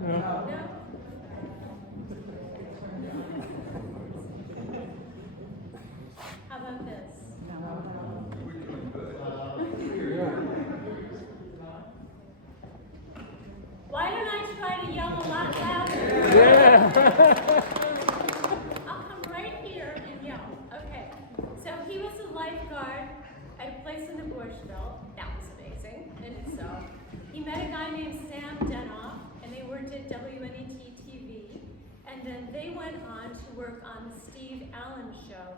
No? How about this? We're doing good. Why don't I try to yell a lot louder? Yeah. I'll come right here and yell. Okay. So he was a lifeguard at a place in the Borschteville. That was amazing in itself. He met a guy named Sam Denoff, and they worked at WNET TV. And then they went on to work on the Steve Allen Show.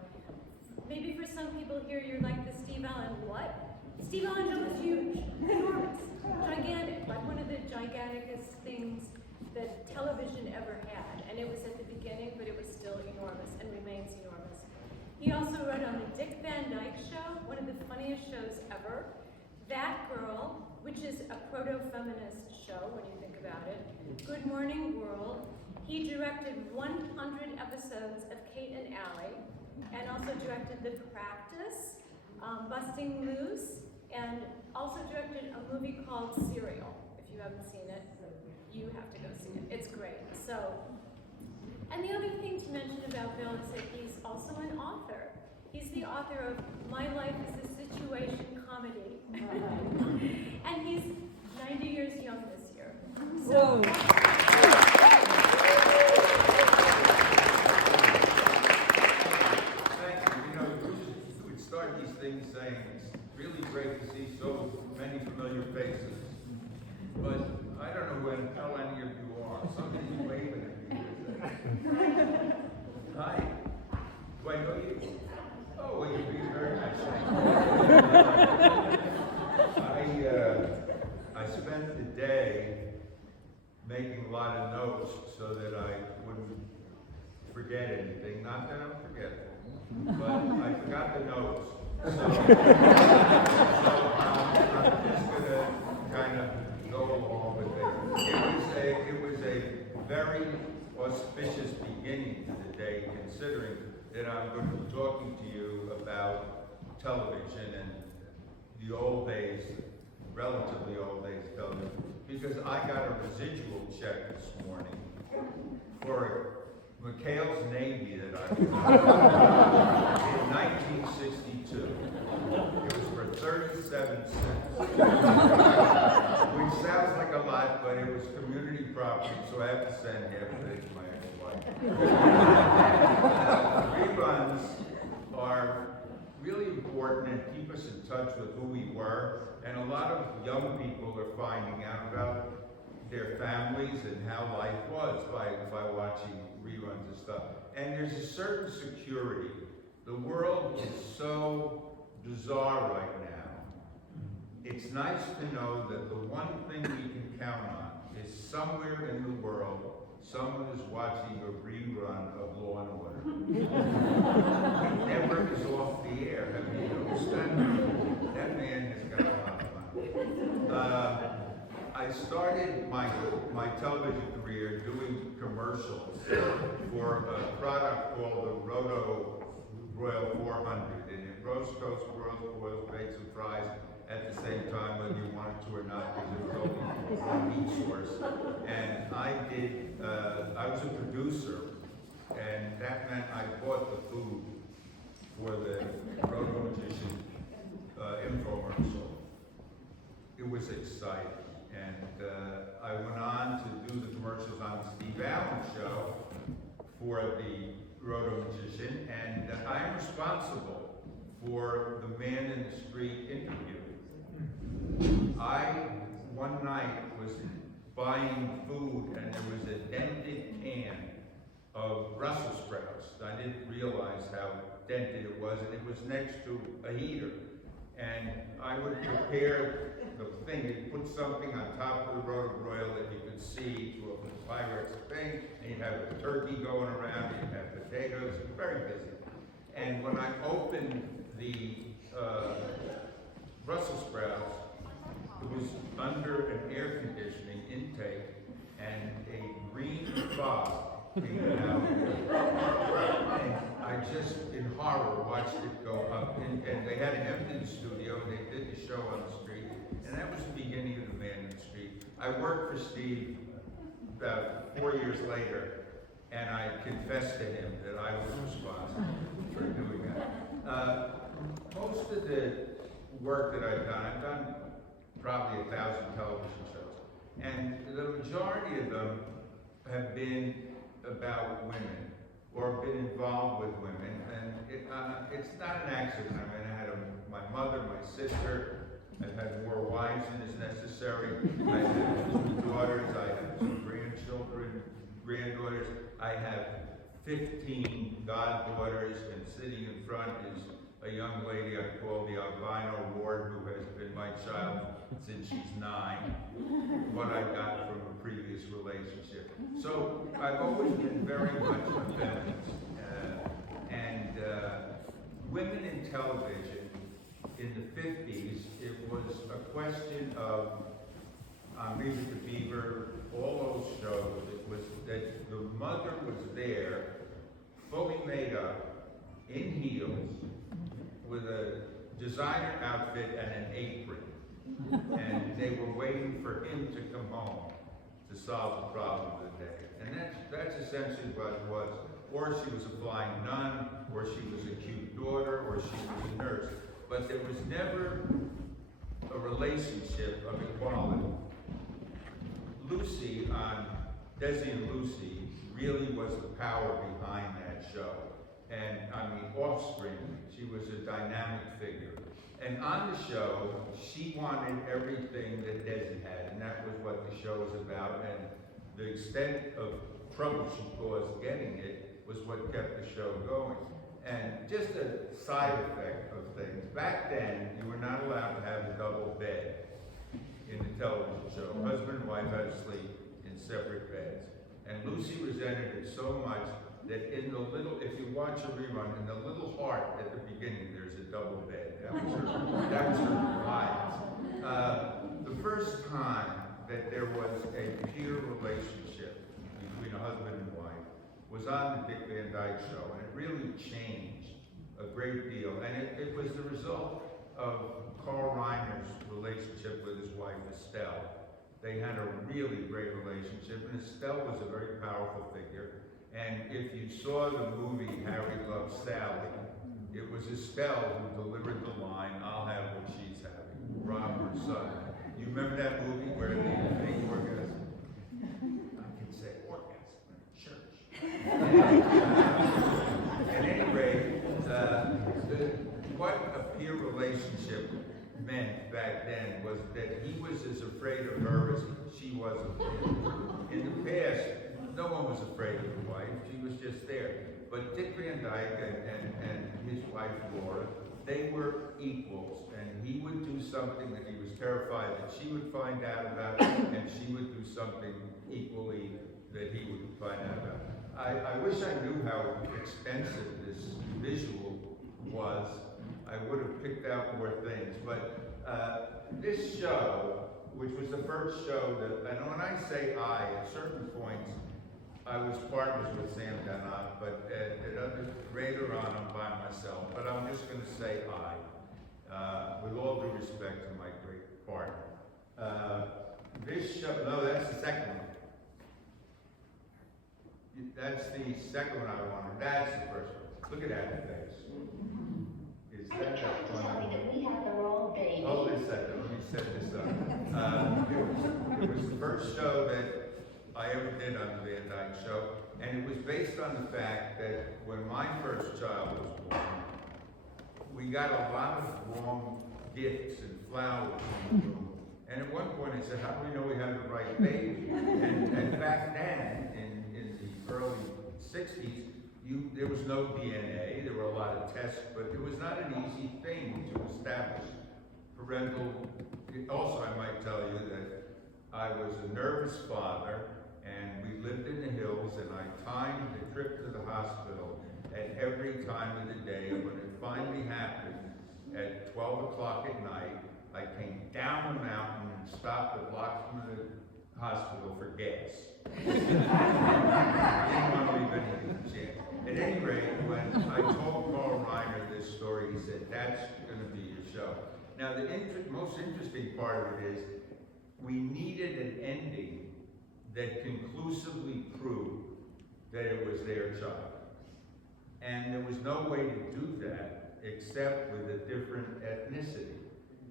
Maybe for some people here, you're like, the Steve Allen what? Steve Allen Show was huge, enormous, gigantic, like one of the giganticest things that television ever had. And it was at the beginning, but it was still enormous and remains enormous. He also wrote on the Dick Van Dyke Show, one of the funniest shows ever. That Girl, which is a proto-feminist show when you think about it. Good Morning World. He directed 100 episodes of Kate and Allie, and also directed The Practice, Busting Loose, and also directed a movie called Serial. If you haven't seen it, you have to go see it. It's great. So, and the other thing to mention about Bill is that he's also an author. He's the author of My Life is a Situation Comedy. And he's 90 years young this year. So, Start these things saying it's really great to see so many familiar faces, but I don't know when how many of you are. Somebody's waving at me. Hi. Do I know you? Oh, well, you're being very nice. I spent the day making a lot of notes so that I wouldn't forget anything. Not that I'm forgetful. But I forgot the notes, so I'm just going to kind of go along with it. It was a very auspicious beginning to the day, considering that I'm going to be talking to you about television and the old days, relatively old days television, because I got a residual check this morning for McHale's Navy that I was in 1962. It was for 37 cents. Which sounds like a lot, but it was community property, so I have to send half of it to my ex-wife. Reruns are really important and keep us in touch with who we were, and a lot of young people are finding out about their families and how life was by watching reruns and stuff. And there's a certain security. The world is so bizarre right now. It's nice to know that the one thing we can count on is somewhere in the world, someone is watching a rerun of Law and Order. It never is off the air. I mean, you understand? That man has got a lot of money. I started my television career doing commercials for a product called the Roto Royal 400, and it roast toast, broiled baked and fries at the same time, whether you wanted to or not, because it was only one meat source. And I was a producer, and that meant I bought the food for the Roto Magician infomercial. It was exciting. And I went on to do the commercials on the Steve Allen Show for the Roto Magician, and I'm responsible for the man in the street interview. One night, was buying food, and there was a dented can of Brussels sprouts. I didn't realize how dented it was, and it was next to a heater. And I would prepare the thing, you'd put something on top of the roto broil that you could see through a Pyrex thing, and you'd have a turkey going around, you'd have potatoes, very busy. And when I opened the Brussels sprouts, it was under an air conditioning intake, and a green fog came out. And I just, in horror, watched it go up. And they had an empty studio, and they did the show on the street. And that was the beginning of the Man in the Street. I worked for Steve about 4 years later, and I confessed to him that I was responsible for doing that. Most of the work that I've done probably 1,000 television shows, and the majority of them have been about women or been involved with women, and it's not an accident. I mean, I had my mother, my sister. I've had more wives than is necessary. I have 2 daughters. I have 2 grandchildren, granddaughters. I have 15 goddaughters, and sitting in front is a young lady I call the albino ward, who has been my child since she's 9, what I got from a previous relationship. So I've always been very much a feminist. Women in television in the 50s, it was a question of Leave It to Beaver, all those shows. It was that the mother was there, fully made up, in heels, with a designer outfit and an apron. And they were waiting for him to come home to solve the problem of the day. And that's essentially what it was. Or she was a flying nun, or she was a cute daughter, or she was a nurse. But there was never a relationship of equality. Lucy on Desi and Lucy really was the power behind that show. And I mean, Offspring, she was a dynamic figure. And on the show, she wanted everything that Desi had, and that was what the show was about. And the extent of trouble she caused getting it was what kept the show going. And just a side effect of things, back then, you were not allowed to have a double bed in the television show. Husband and wife had to sleep in separate beds. And Lucy resented it so much that in the little, if you watch a rerun, in the little heart at the beginning, there's a double bed. That was her defiance. The first time that there was a peer relationship between a husband and wife was on the Dick Van Dyke Show, and it really changed a great deal. And it was the result of Carl Reiner's relationship with his wife, Estelle. They had a really great relationship, and Estelle was a very powerful figure. And if you saw the movie Harry Loves Sally, it was Estelle who delivered the line, "I'll have what she's having," Robert's son. You remember that movie where the big orgasm? I can say orgasm in church. At any rate, what a peer relationship meant back then was that he was as afraid of her as she was of him. In the past, no one was afraid of the wife, she was just there. But Dick Van Dyke and his wife Laura, they were equals, and he would do something that he was terrified that she would find out about, and she would do something equally that he would find out about. I wish I knew how expensive this visual was. I would have picked out more things, but this show, which was the first show that, and when I say I, at certain points, I was partners with Sam Donat, but at others, later on I'm by myself, but I'm just going to say I, with all due respect to my great partner. This show, no, that's the second one. That's the second one I wanted. That's the first one. Look at that face. Is that the one? Tell me that we have the wrong baby. Hold this second. Let me set this up. It was the first show that I ever did on the Van Dyke Show, and it was based on the fact that when my first child was born, we got a lot of wrong gifts and flowers in the room. And at one point I said, how do we know we had the right baby? And back then, in the early 60s, there was no DNA, there were a lot of tests, but it was not an easy thing to establish parental. Also, I might tell you that I was a nervous father, and we lived in the hills, and I timed the trip to the hospital at every time of the day. And when it finally happened at 12 o'clock at night, I came down the mountain and stopped a block from the hospital for gas. I didn't want to leave anything to chance. At any rate, when I told Carl Reiner this story, he said, that's going to be your show. Now, the most interesting part of it is we needed an ending that conclusively proved that it was their child. And there was no way to do that except with a different ethnicity.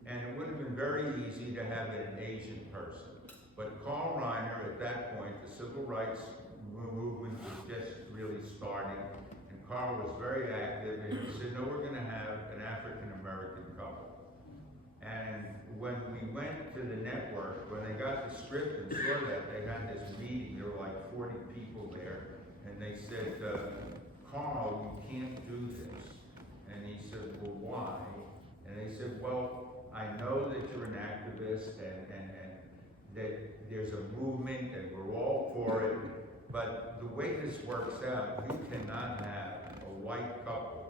And it would have been very easy to have an Asian person. But Carl Reiner, at that point, the civil rights movement was just really starting, and Carl was very active, and he said, no, we're gonna have an African-American couple. And when we went to the network, when they got the script and saw that, they had this meeting, there were like 40 people there, and they said, Carl, you can't do this. And he said, well, why? And they said, well, I know that you're an activist and that there's a movement and we're all for it, but the way this works out, you cannot have a white couple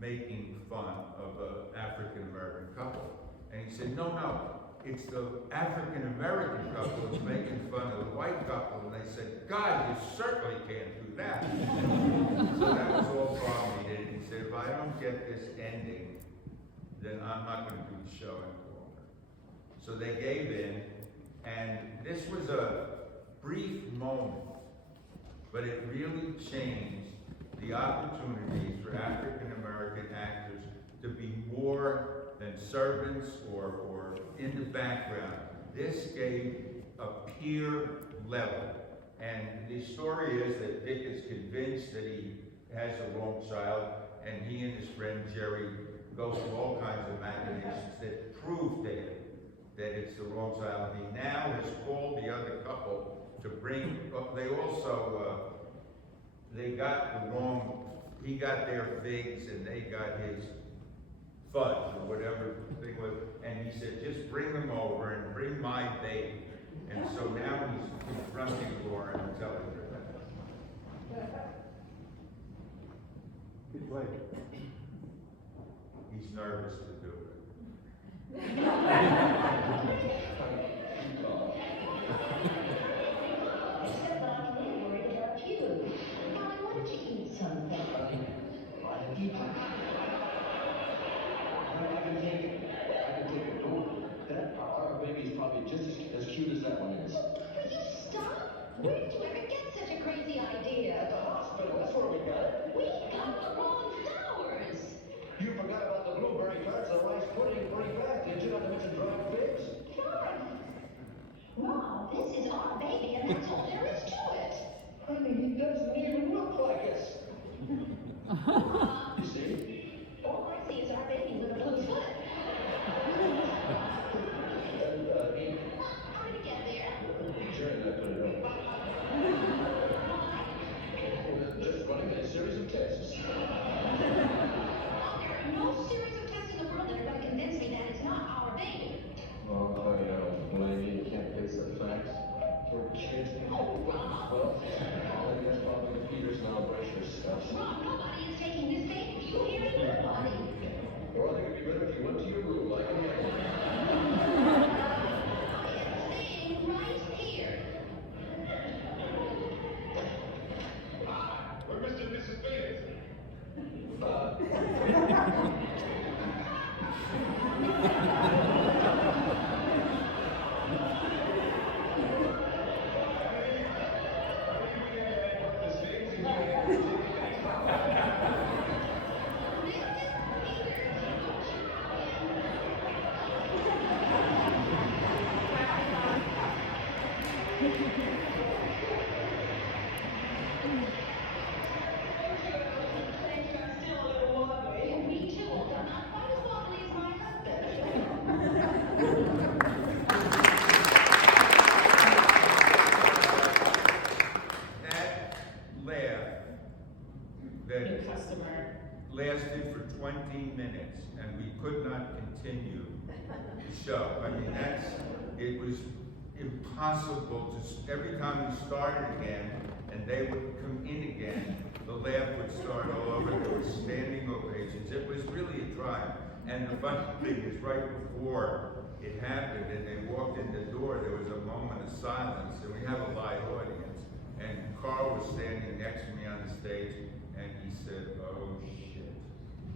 making fun of an African-American couple. And he said, no, it's the African-American couple that's making fun of the white couple. And they said, God, you certainly can't do that. So that was all Carl needed. He said, if I don't get this ending, then I'm not going to do the show any longer. So they gave in, and this was a brief moment, but it really changed the opportunities for African-American actors to be more than servants or in the background. This gave a peer level. And the story is that Dick is convinced that he has a wrong child, and he and his friend Jerry go through all kinds of machinations that prove to him that it's the wrong child. He now has called the other couple to bring, they also, they got the wrong, he got their figs and they got his fudge or whatever the thing was, and he said, just bring them over and bring my baby. And so now he's confronting Laura and telling her that. Good play. He's nervous to do it. Except that I'm really worried about you. Now, why don't you eat something? I can take it. Oh, that our baby's probably just as cute as that one is. Will you stop? Where did you ever get such a crazy idea? At the hospital, that's where we got it. We got the wrong flowers. You forgot about the blueberry tarts, the rice pudding, pretty fast, did you? Not to mention dried figs. Fine. Mom, this is our baby, and that's all there is to it. Honey, he doesn't even look like us. You see? All I see is our baby with a blue foot. Amy, How did it get there? Jerry and I put it up. Just running a series of tests. There are no series of tests in the world that are going to convince me that it's not our baby. Oh, I know. Maybe you can't face the facts. We're kids. Oh, Rob. Well, I guess probably Peter's now brace yourself. Rob, nobody is taking this baby. You hear me? Nobody. Or I think it'd be better if you went to your room like a man. I am staying right here. We're Mr. and Mrs. Phoenix. Me too, although not quite as wobbly as my husband. That laugh that New customer. lasted for 20 minutes, and we could not continue the show. I mean, it was impossible to, every time we started again, and they would come in again, the laugh would start all over. There were standing ovations. It was really a triumph. And the funny thing is, right before it happened and they walked in the door, there was a moment of silence, and we have a live audience. And Carl was standing next to me on the stage, and he said, oh shit.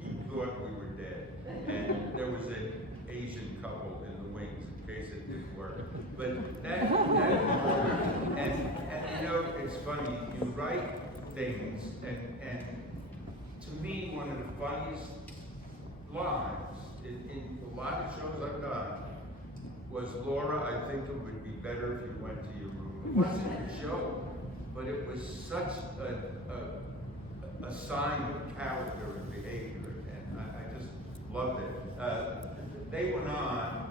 He thought we were dead. And there was an Asian couple in the wings in case it didn't work. But that and funny. You write things, and to me, one of the funniest lines in a lot of shows I've done was, Laura, I think it would be better if you went to your room. It wasn't a joke, but it was such a sign of character and behavior, and I just loved it. They went on,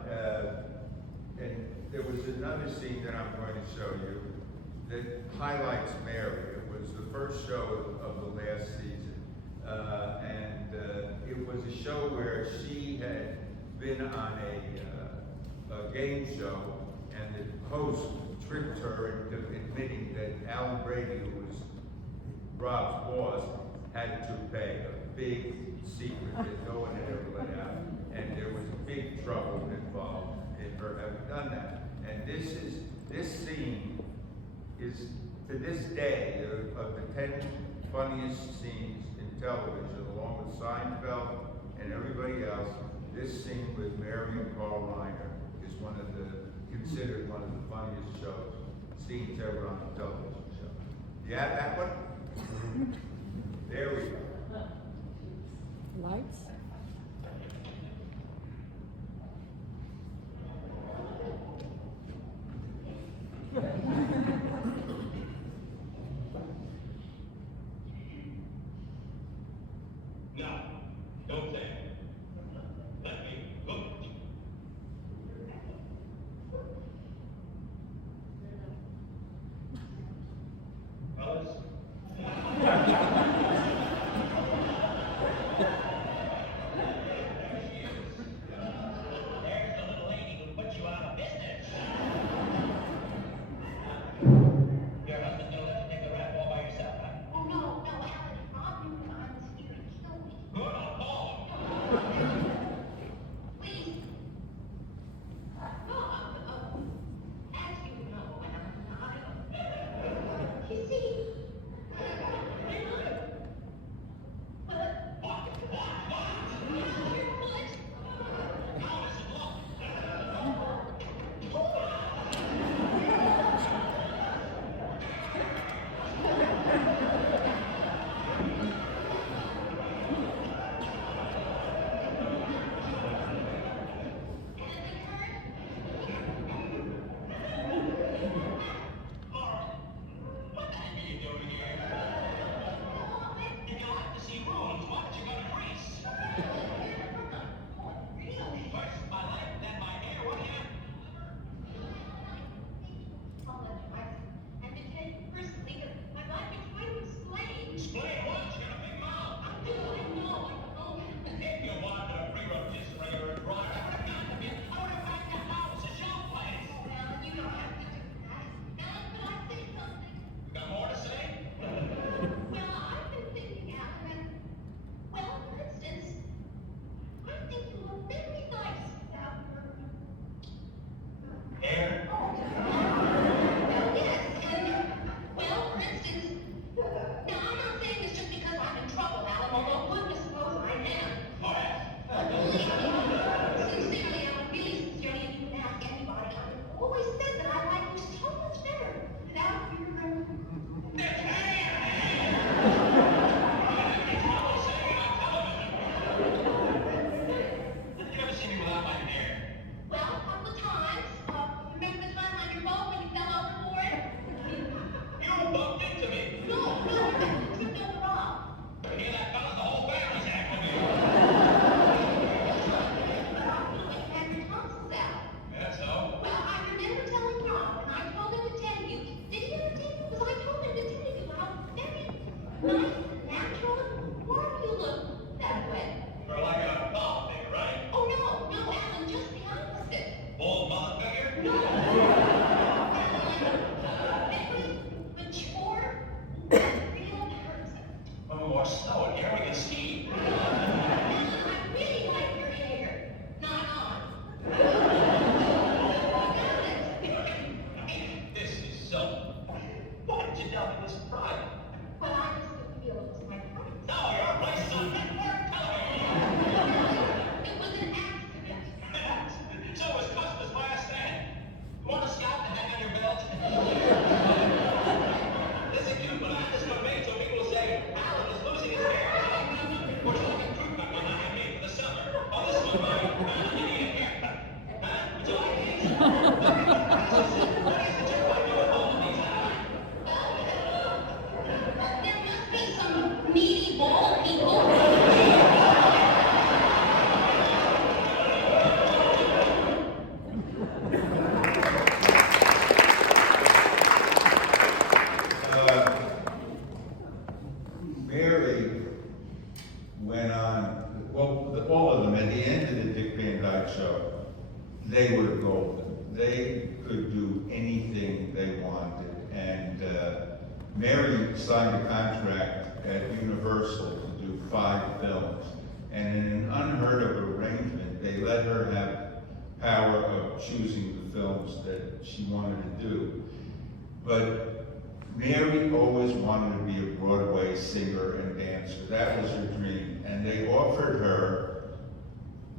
and there was another scene that I'm going to show you that highlights Mary. It was the first show of the last season, and it was a show where she had been on a game show, and the host tricked her into admitting that Alan Brady, who was Rob's boss, had to pay a big secret that no one had ever let out, and there was big trouble involved in her having done that. And this scene is, to this day, of the 10 funniest scenes in television, along with Seinfeld and everybody else. This scene with Mary and Carl Reiner is considered one of the funniest scenes ever on a television show. You have that one? There we go. Lights? Now, don't say it. Let me look. Fellas? There's the little lady who put you out of business. Your husband don't let you take the rat all by yourself, huh? Oh, no, Alan, Rob knew I was here to kill me. Good, I'll call him. Please. Rob, as you know, Alan, you see, What the heck are you doing here? If you like to see ruins, why don't you go to Greece? First my leg, then my hair, what happened? and to take it personally, that I'd like to try to explain. Explain what? You got a big mouth. I know. If you wanted a free rotisserie or a dryer, I would have gotten a bit. I would have back the house, a showplace. Well, you don't have to do that. Now, could I say something? You got more to say? Well, I've been thinking, Alan, well, for instance, I think you look very nice without your Hair? well, yes, and, well, for instance, now I'm not saying this just because I'm in trouble, Alan, although goodness knows I am. Oh, yeah. But believe me, sincerely, Alan, really sincerely, if you can ask anybody, I've always said that I like you so much better without your There's hair! It's always saying on television. You ever see me without my hair? well, a couple of times. Remember the time on your boat when you fell overboard? You bumped into me. No, you tripped over Rob. You hear that, fellas? The whole family's after me. Like you had your tonsils out. Yeah, so? Well, I remember telling Rob, and I told him to tell you. Did he ever tell you? Because I told him to tell you how very nice and natural and warm you look that way. We're like a doll figure, right? Oh, no, Alan, just the opposite. Old mother figure? No. Very mature and real person. Oh, more snow in here, we can ski. I really like your hair. Not on. This is so. Why did you tell me this private? Well, I just didn't feel it was my place. No, your place is on network television. It was an accident. So was Cosby's last stand. Want a scout to hang on your belt? Listen, Mary signed a contract at Universal to do 5 films. And in an unheard of arrangement, they let her have power of choosing the films that she wanted to do. But Mary always wanted to be a Broadway singer and dancer. That was her dream. And they offered her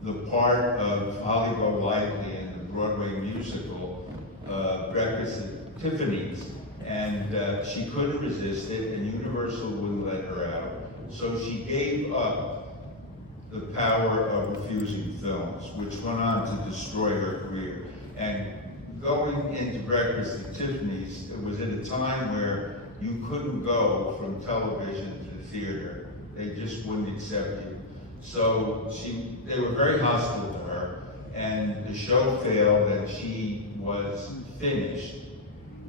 the part of Holly Golightly in the Broadway musical, Breakfast at Tiffany's. And she couldn't resist it, and Universal wouldn't let her out. So she gave up the power of refusing films, which went on to destroy her career. And going into Breakfast at Tiffany's, it was at a time where you couldn't go from television to the theater. They just wouldn't accept you. So they were very hostile to her, and the show failed, and she was finished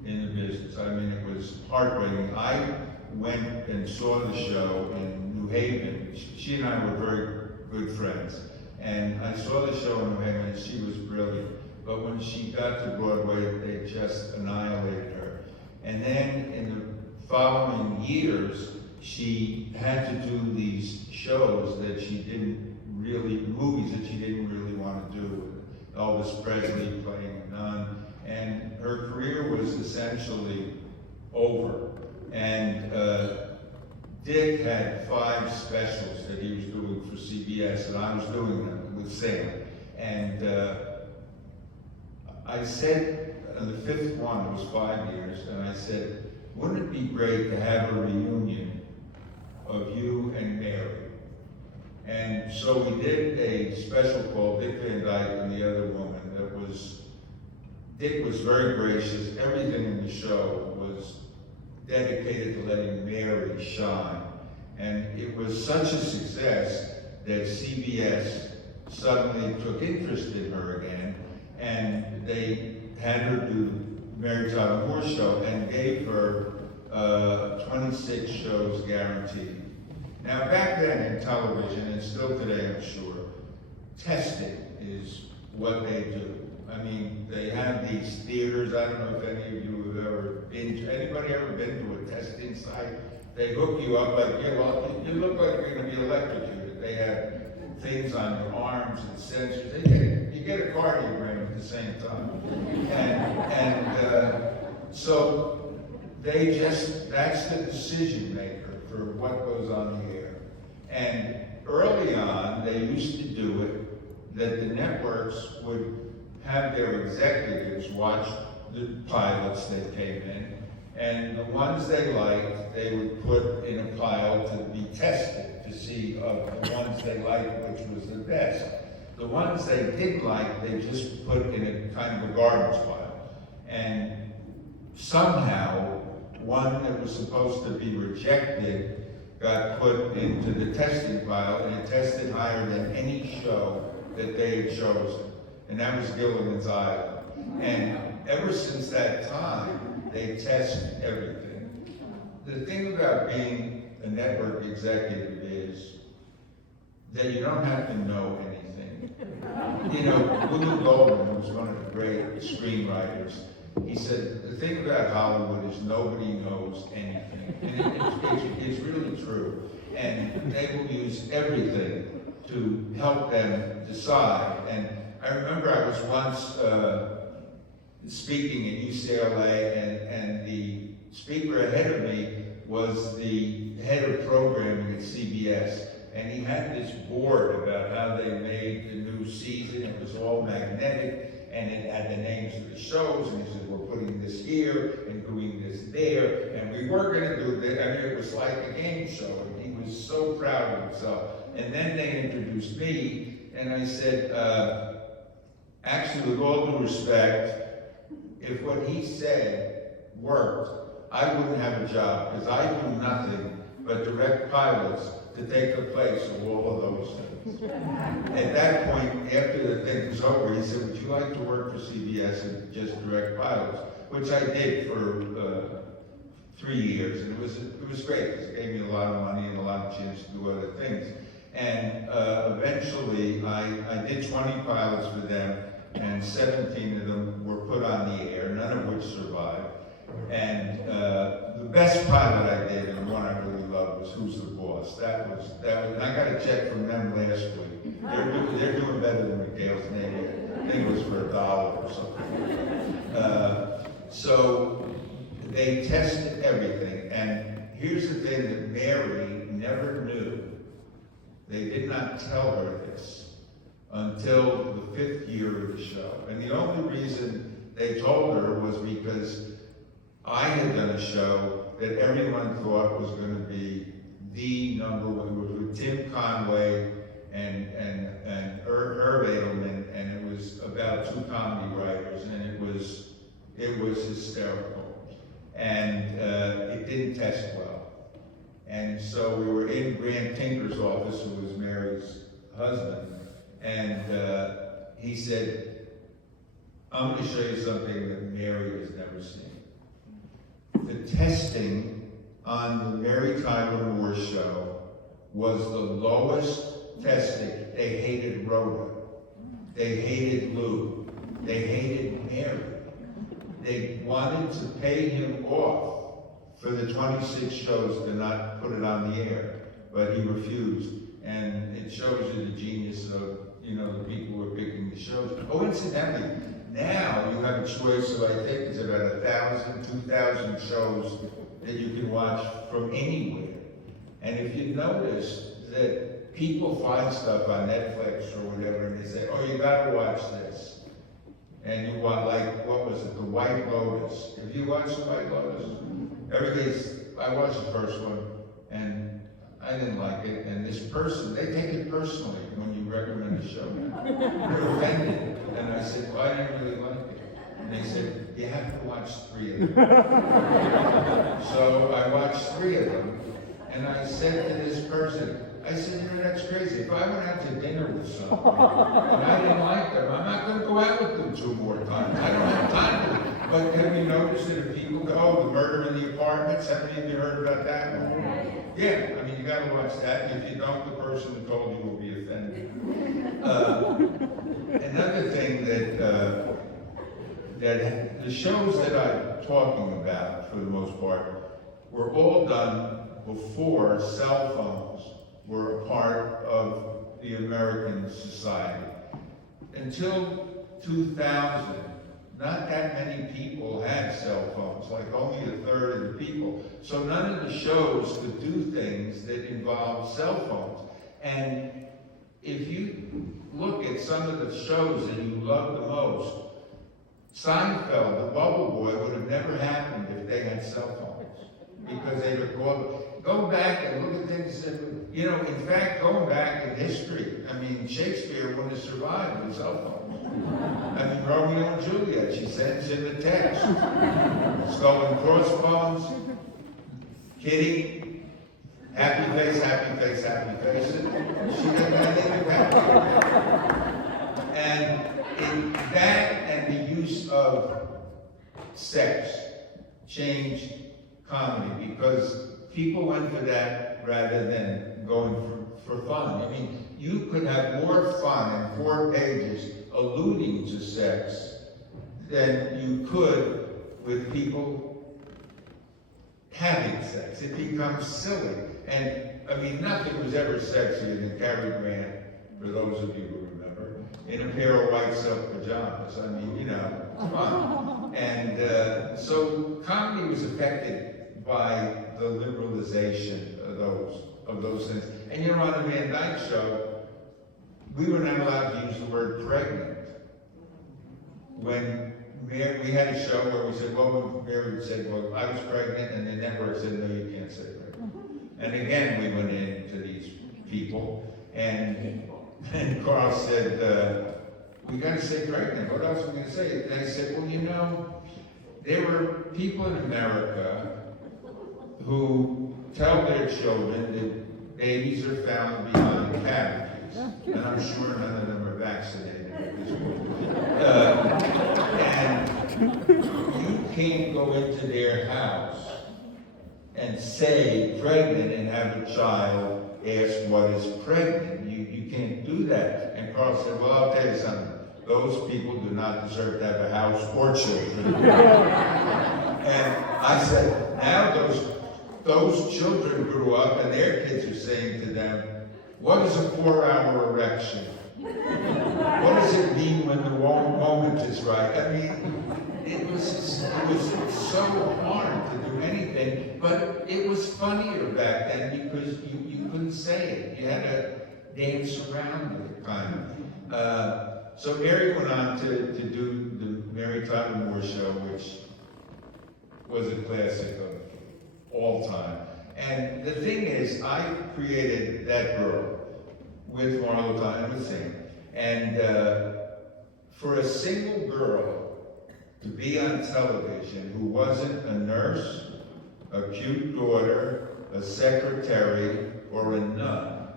in the business. I mean, it was heartbreaking. I went and saw the show in New Haven. She and I were very good friends. And I saw the show in New Haven, and she was brilliant. But when she got to Broadway, they just annihilated her. And then in the following years, she had to do these shows that she didn't really, movies that she didn't really want to do, with Elvis Presley playing a nun. And her career was essentially over. And Dick had 5 specials that he was doing for CBS, and I was doing them with Sam. And I said, on the 5th one, it was 5 years, and I said, wouldn't it be great to have a reunion of you and Mary? And so we did a special called Dick Van Dyke and the Other Woman that was, Dick was very gracious. Everything in the show was dedicated to letting Mary shine. And it was such a success that CBS suddenly took interest in her again, and they had her do Mary Tyler Moore Show and gave her 26 shows guaranteed. Now back then in television, and still today I'm sure, testing is what they do. I mean, they have these theaters. I don't know if any of you have ever been to, anybody ever been to a testing site? They hook you up like, you look like you're gonna be electrocuted. They have things on your arms and sensors. You get a cardiogram at the same time. So they just, that's the decision maker for what goes on the air. And early on, they used to do it that the networks would have their executives watch the pilots that came in, and the ones they liked, they would put in a pile to be tested to see of the ones they liked which was the best. The ones they didn't like, they just put in a kind of a garbage pile. And somehow, one that was supposed to be rejected got put into the testing pile, and it tested higher than any show that they had chosen. And that was Gilligan's Island. And ever since that time, they test everything. The thing about being a network executive is that you don't have to know anything. You know, William Goldman, who was one of the great screenwriters, he said, the thing about Hollywood is nobody knows anything. And it's really true. And they will use everything to help them decide. And I remember I was once speaking at UCLA, and the speaker ahead of me was the head of programming at CBS, and he had this board about how they made the new season. It was all magnetic, and it had the names of the shows, and he said, we're putting this here and doing this there, and we were going to do this. I mean, it was like a game show, and he was so proud of himself. And then they introduced me, and I said, actually, with all due respect, if what he said worked, I wouldn't have a job, because I do nothing but direct pilots to take the place of all of those things. At that point, after the thing was over, he said, would you like to work for CBS and just direct pilots? Which I did for 3 years, and it was great, because it gave me a lot of money and a lot of chance to do other things. And eventually, I did 20 pilots for them, and 17 of them were put on the air, none of which survived. And the best pilot I did, and the one I really loved, was Who's the Boss. That was, and I got a check from them last week. They're doing better than McHale's Navy. I think it was for $1 or something. So they tested everything, and here's the thing that Mary never knew. They did not tell her this until the 5th year of the show. And the only reason they told her was because I had done a show that everyone thought was going to be the number one. It was with Tim Conway and Herb Edelman, and it was about 2 comedy writers, and it was hysterical. And it didn't test well. And so we were in Grant Tinker's office, who was Mary's husband, and he said, I'm going to show you something that Mary has never seen. The testing on the Mary Tyler Moore show was the lowest testing. They hated Rhoda. They hated Lou. They hated Mary. They wanted to pay him off for the 26 shows to not put it on the air, but he refused. And it shows you the genius of, the people who are picking the shows. Oh, incidentally, now you have a choice of, I think it's about 1,000, 2,000 shows that you can watch from anywhere. And if you notice that people find stuff on Netflix or whatever, and they say, oh, you gotta watch this. And you want, like, what was it, The White Lotus. If you watch The White Lotus, I watched the first one, and I didn't like it, and this person, they take it personally when you recommend a show. They're offended. And I said, well, I didn't really like it. And they said, you have to watch 3 of them. So I watched 3 of them, and I said to this person, I said, that's crazy. If I went out to dinner with someone, and I didn't like them, I'm not going to go out with them 2 more times. I don't have time for it. But have you noticed that if people go, oh, The Murder in the Apartments, have any of you heard about that one? Yeah, I mean, you got to watch that. If you don't, the person who told you will be offended. Another thing that the shows that I'm talking about, for the most part, were all done before cell phones were a part of the American society. Until 2000, not that many people had cell phones, like only 1/3 of the people. So none of the shows could do things that involved cell phones. And if you look at some of the shows that you love the most, Seinfeld, The Bubble Boy, would have never happened if they had cell phones. Because they would go back and look at things that, in fact, going back in history, I mean, Shakespeare wouldn't have survived with cell phones. I mean, Romeo and Juliet, she sends in the text. Skull and crossbones, kitty, happy face, happy face, happy face. She didn't have anything happy. And that and the use of sex changed comedy because people went for that rather than going for fun. I mean, you could have more fun in 4 pages alluding to sex than you could with people having sex. It becomes silly. And, I mean, nothing was ever sexier than Cary Grant, for those of you who remember, in a pair of white silk pajamas. I mean, come on. And so comedy was affected by the liberalization of those things. And on the Van Dyke Show, we were not allowed to use the word pregnant. When we had a show where we said, well, Mary said, well, I was pregnant, and the network said, no, you can't say pregnant. And again, we went into these people, and Carl said, we got to say pregnant. What else are we going to say? And I said, well, there were people in America who tell their children that babies are found behind cavities. And I'm sure none of them are vaccinated at this point. And you can't go into their house and say pregnant and have a child ask what is pregnant. You can't do that. And Carl said, well, I'll tell you something. Those people do not deserve to have a house or children. And I said, now those children grew up and their kids are saying to them, what is a 4-hour erection? What does it mean when the moment is right? I mean, it was so hard to do anything, but it was funnier back then because you couldn't say it. You had to dance around it, kind of. So Mary went on to do the Mary Tyler Moore Show, which was a classic of all time. And the thing is, I created that girl with Marlo Time and Singh. And for a single girl to be on television who wasn't a nurse, a cute daughter, a secretary, or a nun,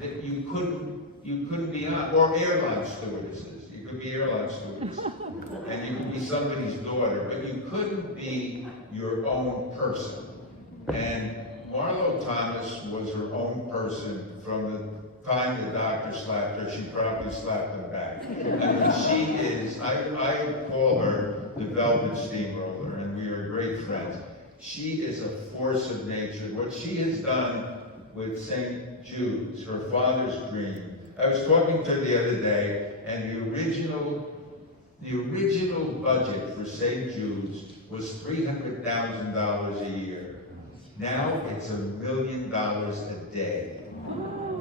that you couldn't be on, or airline stewardesses. You could be airline stewardesses, and you could be somebody's daughter, but you couldn't be your own person. And Marlo Thomas was her own person from the time the doctor slapped her. She probably slapped him back. I mean, she is, I call her the Velvet Steamroller, and we are great friends. She is a force of nature. What she has done with St. Jude's, her father's dream. I was talking to her the other day, and the original budget for St. Jude's was $300,000 a year. Now it's $1 million a day.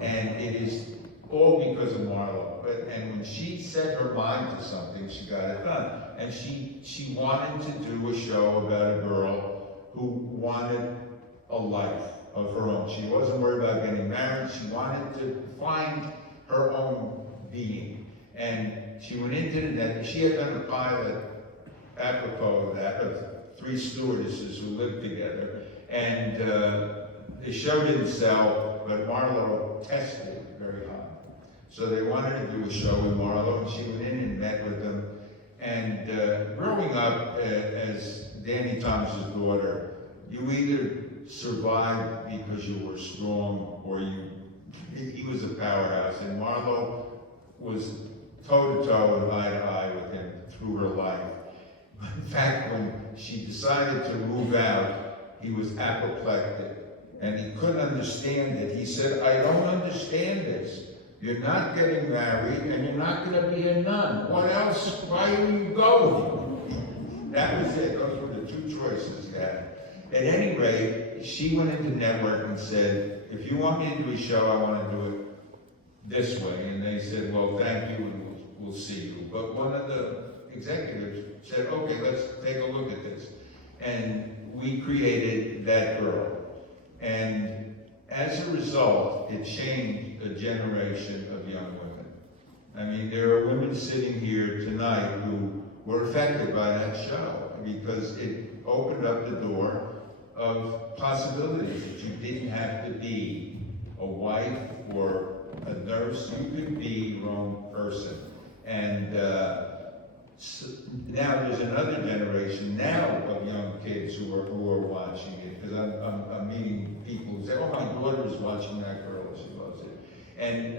And it is all because of Marlo. And when she set her mind to something, she got it done. And she wanted to do a show about a girl who wanted a life of her own. She wasn't worried about getting married. She wanted to find her own being. And she went into the net. She had done a pilot apropos of that, of 3 stewardesses who lived together. And the show didn't sell, but Marlo tested it very hard. So they wanted to do a show with Marlo, and she went in and met with them. And growing up as Danny Thomas's daughter, you either survived because you were strong, or he was a powerhouse. And Marlo was toe-to-toe and eye-to-eye with him through her life. In fact, when she decided to move out, he was apoplectic, and he couldn't understand it. He said, I don't understand this. You're not getting married, and you're not going to be a nun. What else? Why are you going? That was it. Those were the 2 choices he had. At any rate, she went into network and said, if you want me to do a show, I want to do it this way. And they said, well, thank you, and we'll see you. But one of the executives said, okay, let's take a look at this. And we created that girl. And as a result, it changed a generation of young women. I mean, there are women sitting here tonight who were affected by that show because it opened up the door of possibilities that you didn't have to be a wife or a nurse. You could be your own person. And so now there's another generation now of young kids who are watching it, because I'm meeting people who say, oh, my daughter is watching that girl, she loves it. And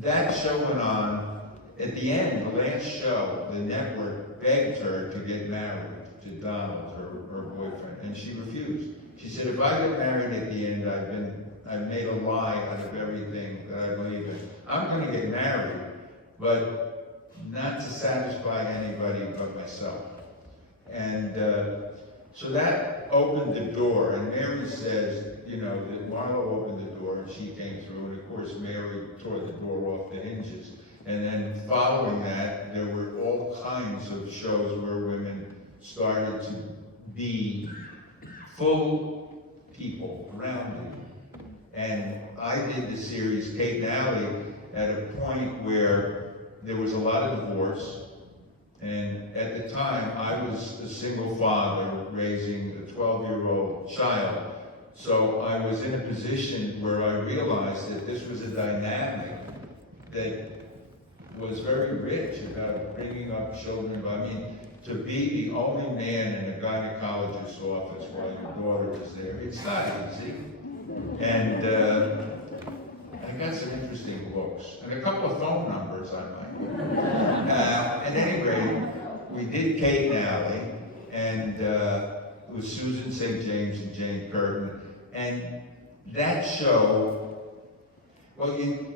that show went on. At the end, the last show, the network begged her to get married to Donald, her boyfriend, and she refused. She said, if I get married at the end, I've made a lie out of everything that I believe in. I'm going to get married, but not to satisfy anybody but myself. And so that opened the door, and Mary says, you know, that Marlo opened the door and she came through, and of course Mary tore the door off the hinges. And then following that, there were all kinds of shows where women started to be full people, rounded. And I did the series Kate and Allie at a point where there was a lot of divorce, and at the time I was a single father raising a 12-year-old child. So I was in a position where I realized that this was a dynamic that was very rich about bringing up children. I mean, to be the only man in a gynecologist's office while your daughter is there, it's not easy. And I got some interesting books, and a couple of phone numbers I might. At any rate, we did Kate and Allie, and it was Susan St. James and Jane Curtin. And that show, well, you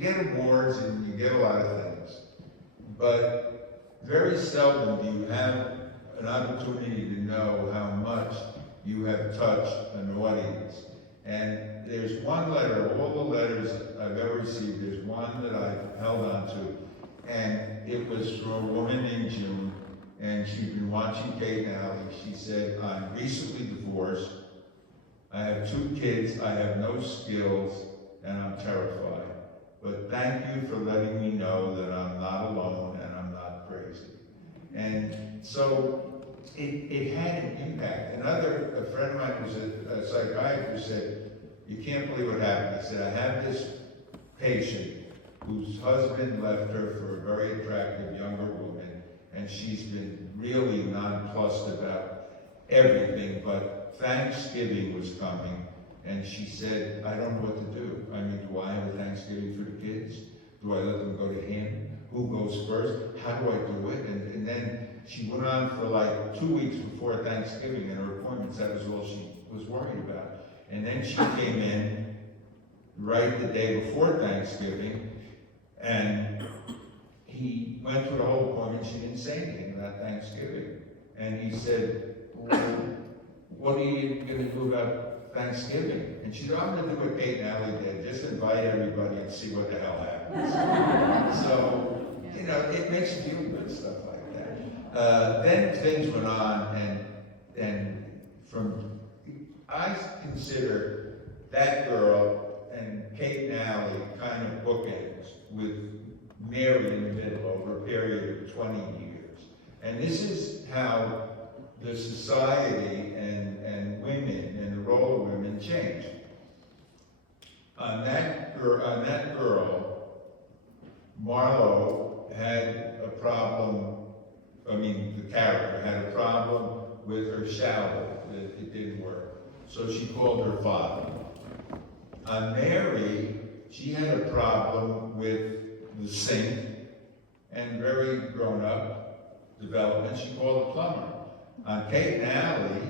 get awards and you get a lot of things, but very seldom do you have an opportunity to know how much you have touched an audience. And there's one letter, of all the letters I've ever received, there's one that I've held on to, and it was from a woman named June, and she'd been watching Kate and Allie. She said, I'm recently divorced, I have 2 kids, I have no skills, and I'm terrified. But thank you for letting me know that I'm not alone and I'm not crazy. And so it had an impact. A friend of mine who was a psychiatrist said, you can't believe what happened. He said, I have this patient whose husband left her for a very attractive younger woman, and she's been really nonplussed about everything, but Thanksgiving was coming, and she said, I don't know what to do. I mean, do I have a Thanksgiving for the kids? Do I let them go to him? Who goes first? How do I do it? And then she went on for like 2 weeks before Thanksgiving, and her appointments, that was all she was worried about. And then she came in right the day before Thanksgiving, and he went through the whole appointment. She didn't say anything about Thanksgiving. And he said, well, what are you going to do about Thanksgiving? And she said, I'm going to do what Kate and Allie did, just invite everybody and see what the hell happens. So, you know, it makes you feel good, stuff like that. Then things went on, and I consider that girl and Kate and Allie kind of bookends with Mary in the middle over a period of 20 years. And this is how the society and women and the role of women changed. On that girl, Marlowe had a problem, the character had a problem with her shower, that it didn't work. So she called her father. On Mary, she had a problem with the sink, and very grown-up development, she called a plumber. On Kate and Allie,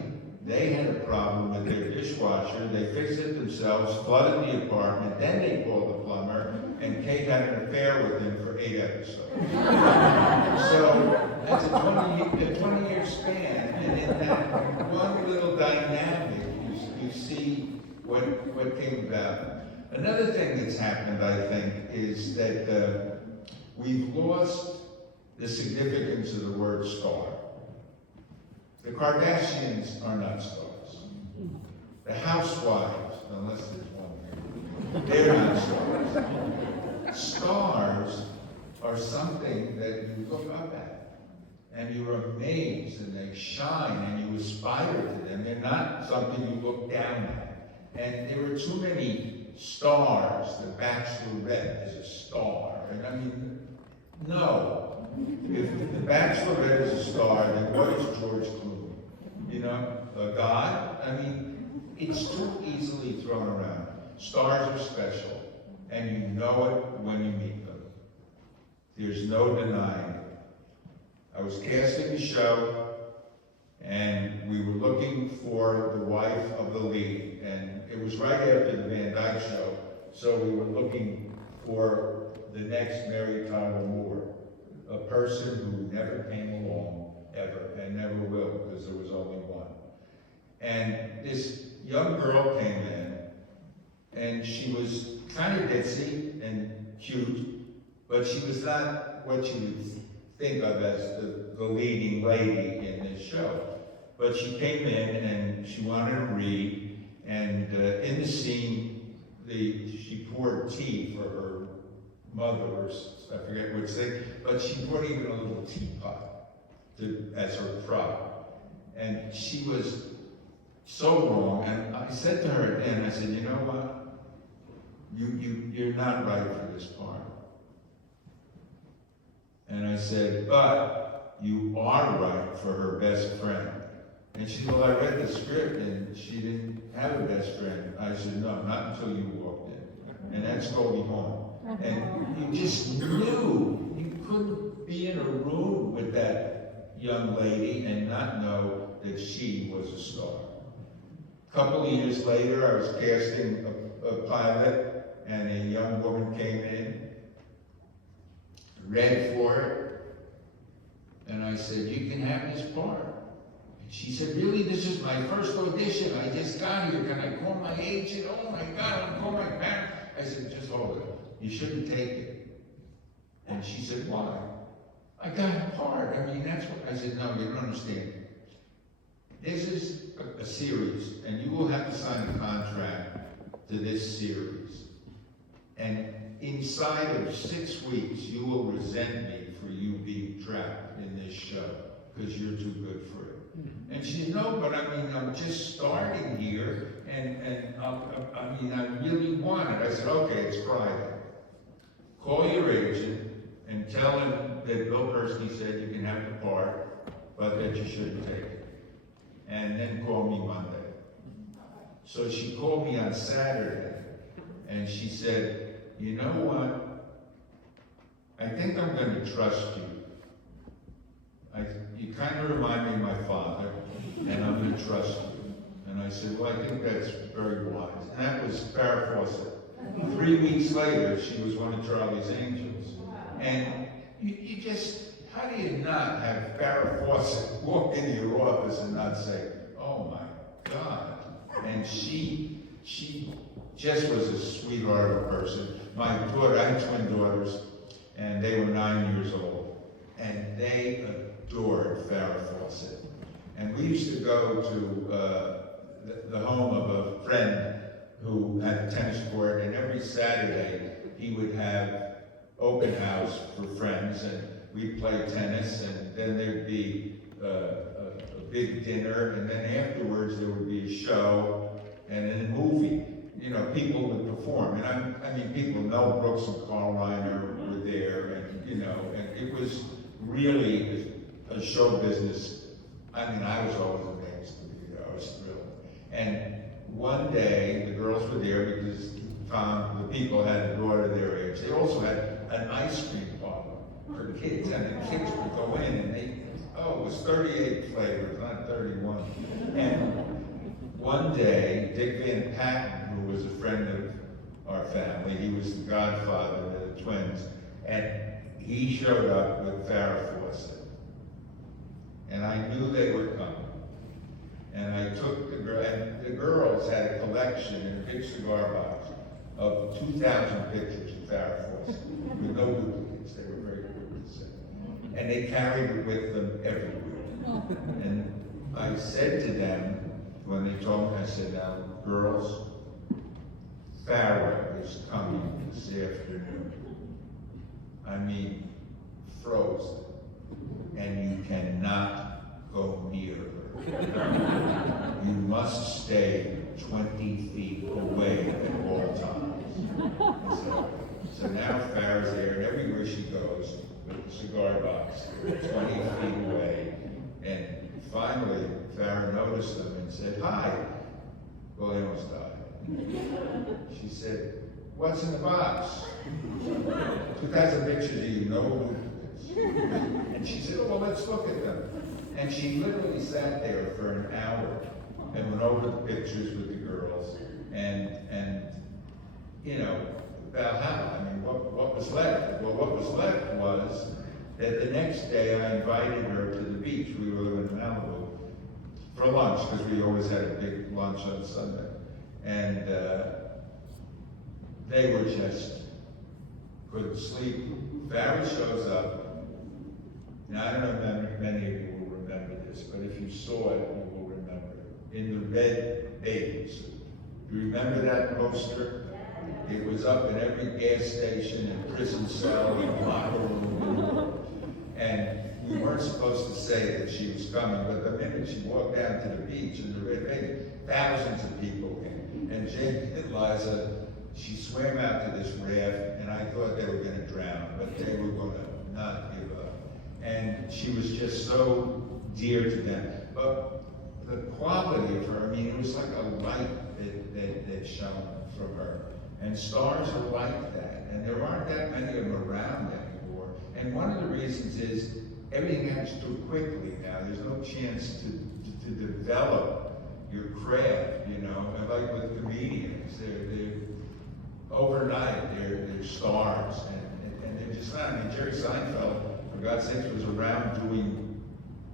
they had a problem with their dishwasher. They fixed it themselves, flooded the apartment, then they called the plumber, and Kate had an affair with him for 8 episodes. So that's a 20-year span, and in that one little dynamic, you see what came about. Another thing that's happened, I think, is that we've lost the significance of the word star. The Kardashians are not stars. The housewives, unless there's one here, they're not stars. Stars are something that you look up at, and you're amazed, and they shine, and you aspire to them. They're not something you look down at. And there are too many stars. The Bachelorette is a star. And no. If the Bachelorette is a star, then what is George Clooney? You know, a god? It's too easily thrown around. Stars are special, and you know it when you meet them. There's no denying it. I was casting a show, and we were looking for the wife of the lead, and it was right after the Van Dyke show, so we were looking for the next Mary Tyler Moore, a person who never came along, ever, and never will, because there was only one. And this young girl came in, and she was kind of ditzy and cute, but she was not what you would think of as the leading lady in this show. But she came in, and she wanted to read, and in the scene, she poured tea for her mother, or I forget which thing, but she brought even a little teapot as her prop. And she was so wrong, and I said to her at the end, I said, you know what? You're not right for this part. And I said, but you are right for her best friend. And she said, well, I read the script, and she didn't have a best friend. I said, no, not until you walked in. And that's Goldie Hawn. And you just knew you couldn't be in a room with that young lady and not know that she was a star. A couple of years later, I was casting a pilot, and a young woman came in, read for it, and I said, "You can have this part." And she said, "Really, this is my first audition. I just got here. Can I call my agent? Oh my God, I'm call my parents." I said, "Just hold it. You shouldn't take it." And she said, "Why?" "I got a part. I mean, that's what." I said, "No, you don't understand. This is a series, and you will have to sign a contract to this series. And inside of 6 weeks, you will resent me for you being trapped in this show, because you're too good for it." And she said, "No, but I mean, I'm just starting here, and I mean, I really want it." I said, "Okay, it's Friday. Call your agent and tell him that Bill Persky said you can have the part, but that you shouldn't take it. And then call me Monday." So she called me on Saturday, and she said, "You know what? I think I'm going to trust you. You kind of remind me of my father, and I'm going to trust you." And I said, "Well, I think that's very wise." And that was Farrah Fawcett. 3 weeks later, she was one of Charlie's Angels. And you just, how do you not have Farrah Fawcett walk into your office and not say, "Oh my God"? And she just was a sweetheart of a person. My daughter, I have twin daughters, and they were 9 years old, and they adored Farrah Fawcett. And we used to go to the home of a friend who had a tennis court, and every Saturday he would have open house for friends, and we'd play tennis, and then there'd be a big dinner, and then afterwards there would be a show and then a movie. You know, people would perform, and I mean, people, Mel Brooks and Carl Reiner were there, and you know, and it was really a show business. I mean, I was always amazed. I was thrilled. And one day the girls were there because the people had a daughter their age. They also had an ice cream parlor for kids, and the kids would go in, and it was 38 flavors, not 31. And one day, Dick Van Patten, who was a friend of our family, he was the godfather of the twins, and he showed up with Farrah Fawcett. And I knew they were coming. And I took and the girls had a collection in a big cigar box of 2,000 pictures of Farrah Fawcett, with no duplicates. They were very good with this. And they carried it with them everywhere. And I said to them, when they told me, I said, "Now, girls, Farrah is coming this afternoon. I mean, frozen. And you cannot go near her. You must stay 20 feet away at all times." So now Farrah's there, and everywhere she goes with the cigar box, 20 feet away. And finally, Farrah noticed them and said, "Hi." Well, they almost died. She said, "What's in the box?" 2,000 pictures of you, no duplicates. And she said, "Oh, well, let's look at them." And she literally sat there for an hour and went over the pictures with the girls, and you know, about how, I mean, what was left? Well, what was left was that the next day I invited her to the beach. We were in Malibu for lunch, because we always had a big lunch on Sunday. And they were just, couldn't sleep. Farrah shows up. Now, I don't know if many of you will remember this, but if you saw it, you will remember it. In the red bathing suit. You remember that poster? It was up in every gas station and prison cell and locker room. And we weren't supposed to say that she was coming, but the minute she walked down to the beach in the red bathing, thousands of people came. And Jake and Liza, she swam out to this raft, and I thought they were going to drown, but they were going to not give up. And she was just so dear to them. But the quality of her, I mean, it was like a light that shone from her. And stars are like that. And there aren't that many of them around anymore. And one of the reasons is everything happens too quickly now. There's no chance to develop your craft, you know. And like with comedians, they're overnight, they're stars, and they're just not. I mean, Jerry Seinfeld, for God's sakes, was around doing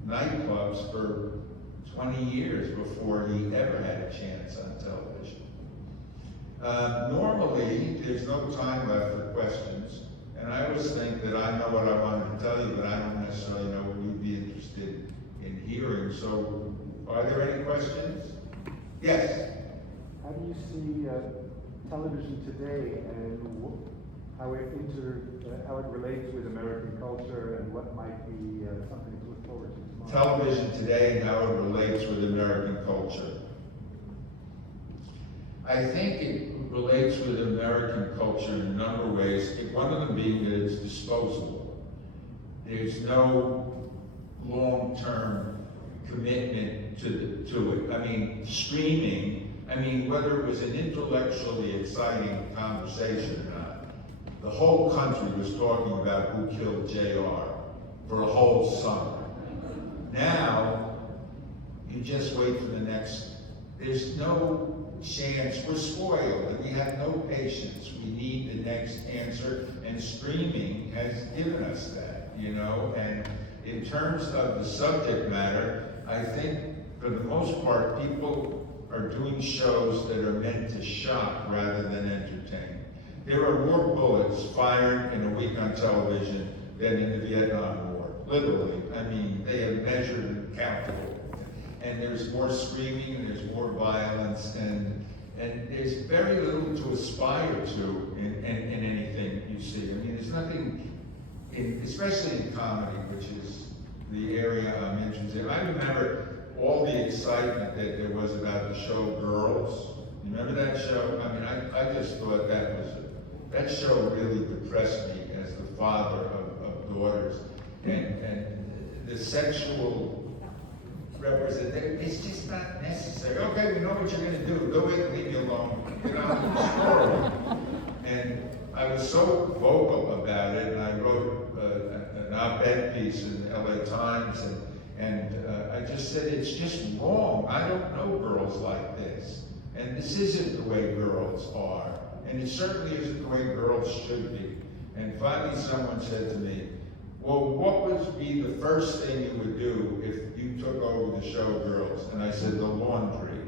nightclubs for 20 years before he ever had a chance on television. Normally, there's no time left for questions, and I always think that I know what I wanted to tell you, but I don't necessarily know what you'd be interested in hearing. So, are there any questions? Yes? How do you see television today and how it relates with American culture and what might be something to look forward to tomorrow? Television today and how it relates with American culture. I think it relates with American culture in a number of ways, one of them being that it's disposable. There's no long-term commitment to it. I mean, streaming, whether it was an intellectually exciting conversation or not, the whole country was talking about who killed JR for a whole summer. Now, you just wait for the next, there's no chance, we're spoiled, and we have no patience. We need the next answer, and streaming has given us that, you know. And in terms of the subject matter, I think for the most part, people are doing shows that are meant to shock rather than entertain. There are more bullets fired in a week on television than in the Vietnam War, literally. I mean, they have measured and counted. And there's more screaming, and there's more violence, and there's very little to aspire to in anything you see. I mean, there's nothing, especially in comedy, which is the area I'm interested in. I remember all the excitement that there was about the show Girls. You remember that show? I mean, I just thought that show really depressed me as the father of daughters. And the sexual representation, it's just not necessary. Okay, we know what you're gonna do. Go in and leave me alone. Get on with the story. And I was so vocal about it, and I wrote an op-ed piece in the LA Times, and I just said, it's just wrong. I don't know girls like this. And this isn't the way girls are. And it certainly isn't the way girls should be. And finally someone said to me, well, what would be the first thing you would do if you took over the show Girls? And I said, the laundry.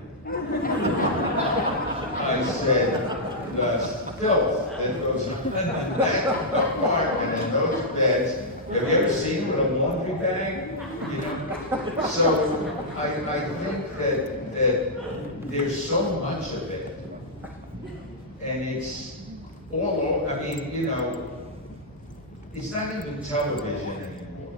I said, the filth that goes on in the back of the apartment in those beds. Have you ever seen with a laundry bag? You know? So I think that there's so much of it. And it's all over, I mean, you know, it's not even television anymore.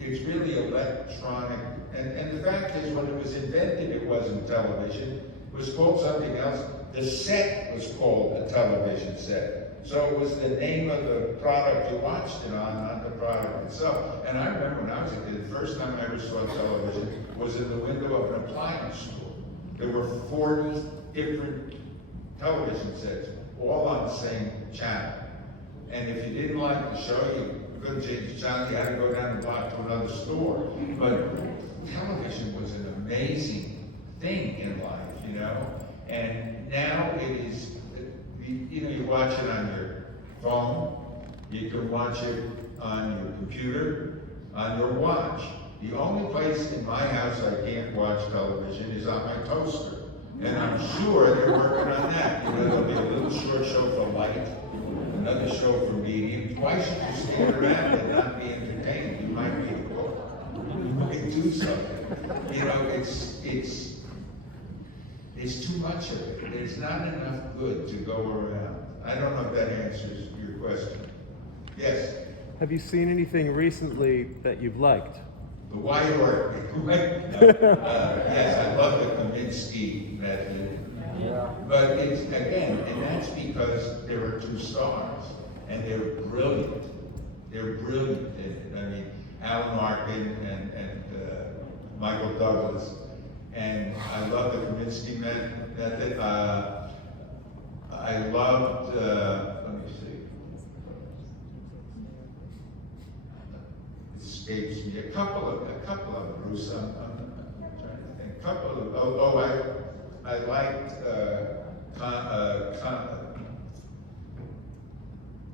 It's really electronic. And the fact is, when it was invented, it wasn't television. It was called something else. The set was called a television set. So it was the name of the product you watched it on, not the product itself. And I remember when I was a kid, the first time I ever saw television was in the window of an appliance store. There were 40 different television sets, all on the same channel. And if you didn't like the show, you couldn't change the channel, you had to go down the block to another store. But television was an amazing thing in life, you know? And now it is, you know, you watch it on your phone, you can watch it on your computer, on your watch. The only place in my house I can't watch television is on my toaster. And I'm sure they're working on that. You know, there'll be a little short show for light, another show for medium. Why should you stand around and not be entertained? You might be a book. You might do something. You know, there's too much of it. There's not enough good to go around. I don't know if that answers your question. Yes? Have you seen anything recently that you've liked? The White Order. Yes, I love the Kaminsky method. Yeah. But it's, again, and that's because there are two stars, and they're brilliant. They're brilliant. I mean, Alan Arkin and Michael Douglas. And I love the Kaminsky method. I loved, let me see. escapes me. A couple of them, Bruce. I'm trying to think. A couple of. I liked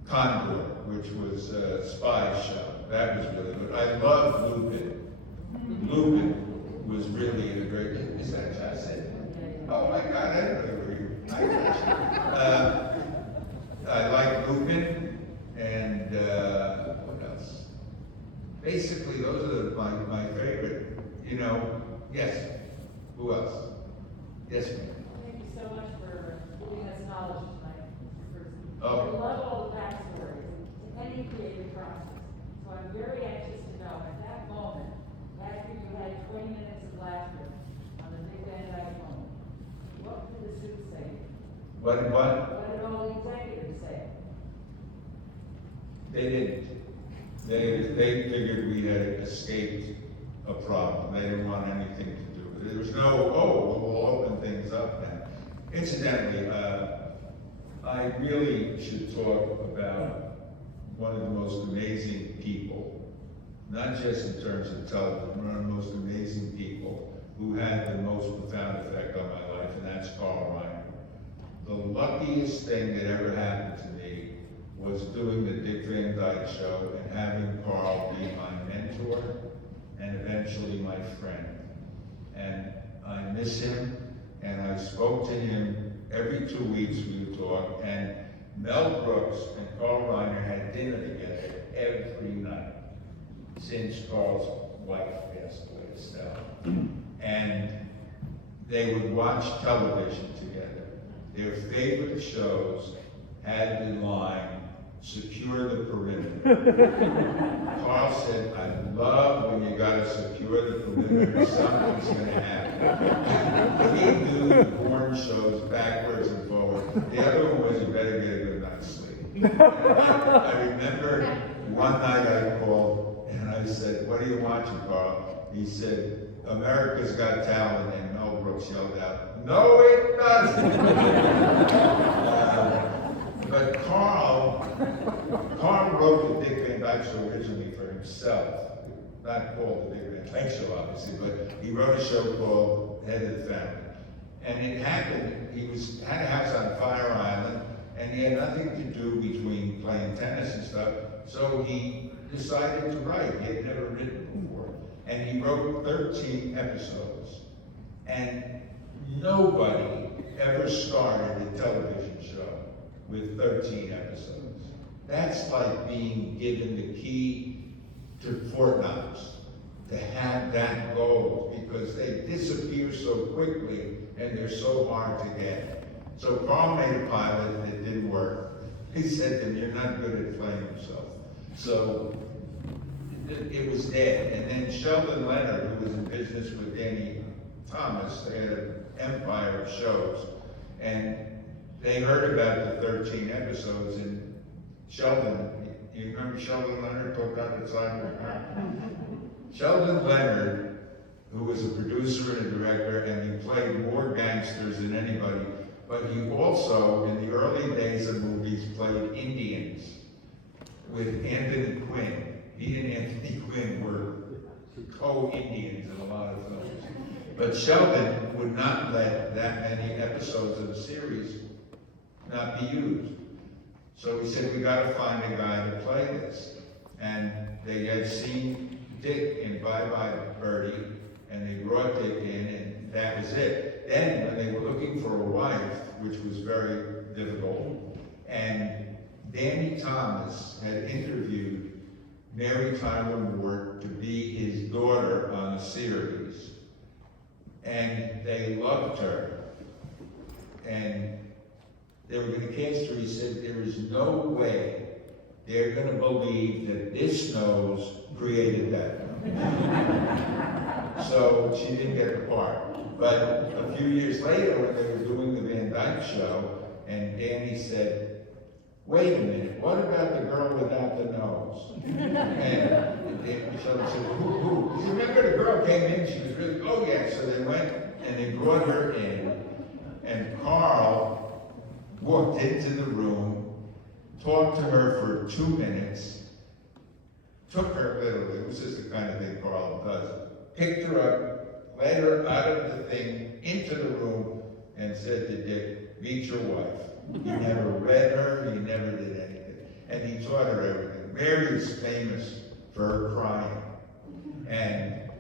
Condor, which was a spy show. That was really good. I love Lupin. Lupin was really a great. Is that Chassid? Oh my God, I don't know where you. I like Lupin, and what else? Basically, those are my favorite. You know, yes. Who else? Yes, ma'am. Thank you so much for giving us knowledge tonight, Mr. Persky. Oh. I love all the backstories to any creative process. So I'm very anxious to know, at that moment, after you had 20 minutes of laughter on the Big Van Dyke moment, what did the suit say? What? What did all the executives say? They didn't. They figured we had escaped a problem. They didn't want anything to do with it. There was no, we'll open things up now. Incidentally, I really should talk about one of the most amazing people, not just in terms of television, one of the most amazing people who had the most profound effect on my life, and that's Carl Reiner. The luckiest thing that ever happened to me was doing the Dick Van Dyke Show and having Carl be my mentor and eventually my friend. And I miss him, and I spoke to him every 2 weeks. We would talk, and Mel Brooks and Carl Reiner had dinner together every night since Carl's wife passed away, Estelle. And they would watch television together. Their favorite shows had the line, "Secure the perimeter." Carl said, "I love when you gotta secure the perimeter, something's gonna happen." He knew the porn shows backwards and forward. The other one was, you better get a good night's sleep. I remember one night I called and I said, "What are you watching, Carl?" He said, "America's Got Talent," and Mel Brooks yelled out, "No, it doesn't!" But Carl wrote the Dick Van Dyke Show originally for himself, not called the Dick Van Dyke Show, obviously, but he wrote a show called Head of the Family. And it happened, had a house on Fire Island, and he had nothing to do between playing tennis and stuff, so he decided to write. He had never written before. And he wrote 13 episodes. And nobody ever started a television show with 13 episodes. That's like being given the key to Fort Knox, to have that goal, because they disappear so quickly and they're so hard to get. So Carl made a pilot that didn't work. He said to him, "You're not good at playing yourself." So it was dead. And then Sheldon Leonard, who was in business with Danny Thomas, they had an empire of shows, and they heard about the 13 episodes, and Sheldon, you remember Sheldon Leonard talked out the side of the car? Sheldon Leonard, who was a producer and a director, and he played more gangsters than anybody, but he also, in the early days of movies, played Indians with Anthony Quinn. He and Anthony Quinn were co-Indians in a lot of films. But Sheldon would not let that many episodes of the series not be used. So he said, "We gotta find a guy to play this." And they had seen Dick in Bye Bye Birdie, and they brought Dick in, and that was it. Then when they were looking for a wife, which was very difficult, and Danny Thomas had interviewed Mary Tyler Moore to be his daughter on the series, and they loved her, and they were going to cast her. He said, "There is no way they're going to believe that this nose created that nose." So she didn't get the part. But a few years later, when they were doing the Van Dyke Show, and Danny said, "Wait a minute, what about the girl without the nose?" And Sheldon said, who? You remember the girl came in, she was really, oh yeah. So they went and they brought her in, and Carl walked into the room, talked to her for 2 minutes, took her literally, it was just the kind of thing Carl does, picked her up, led her out of the thing, into the room, and said to Dick, meet your wife. He never read her, he never did anything. And he taught her everything. Mary is famous for her crying. And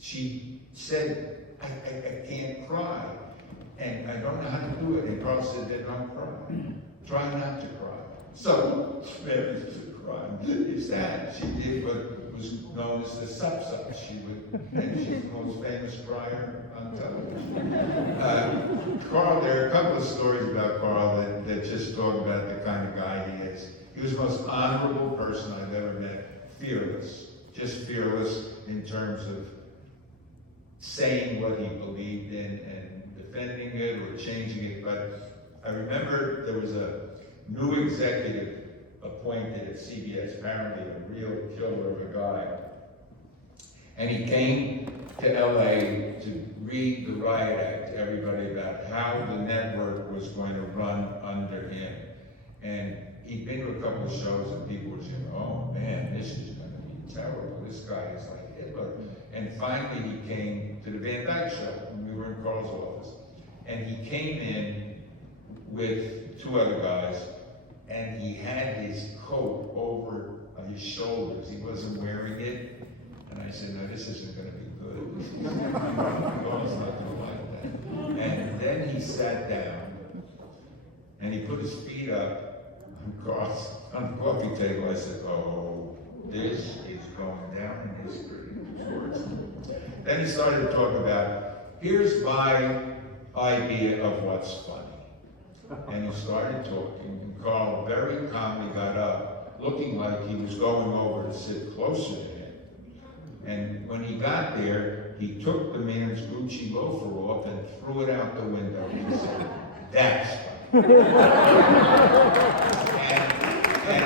she said, I can't cry. And I don't know how to do it. And Carl said, then don't cry. Try not to cry. So, Mary to cry. Is that? She did what was known as the sup-sup. And she's the most famous crier on television. Carl, there are a couple of stories about Carl that just talk about the kind of guy he is. He was the most honorable person I've ever met. Fearless. Just fearless in terms of saying what he believed in and defending it or changing it. But I remember there was a new executive appointed at CBS, apparently a real killer of a guy. And he came to LA to read the Riot Act to everybody about how the network was going to run under him. And he'd been to a couple of shows and people were saying, oh man, this is going to be terrible. This guy is like Hitler. And finally he came to the Van Dyke show when we were in Carl's office. And he came in with two other guys and he had his coat over his shoulders. He wasn't wearing it. And I said, no, this isn't going to be good. Carl's not going to like that. And then he sat down and he put his feet up on the coffee table. I said, oh, this is going down in history. Then he started to talk about, here's my idea of what's funny. And he started talking, and Carl very calmly got up, looking like he was going over to sit closer to him. And when he got there, he took the man's Gucci loafer off and threw it out the window. And he said, that's funny. and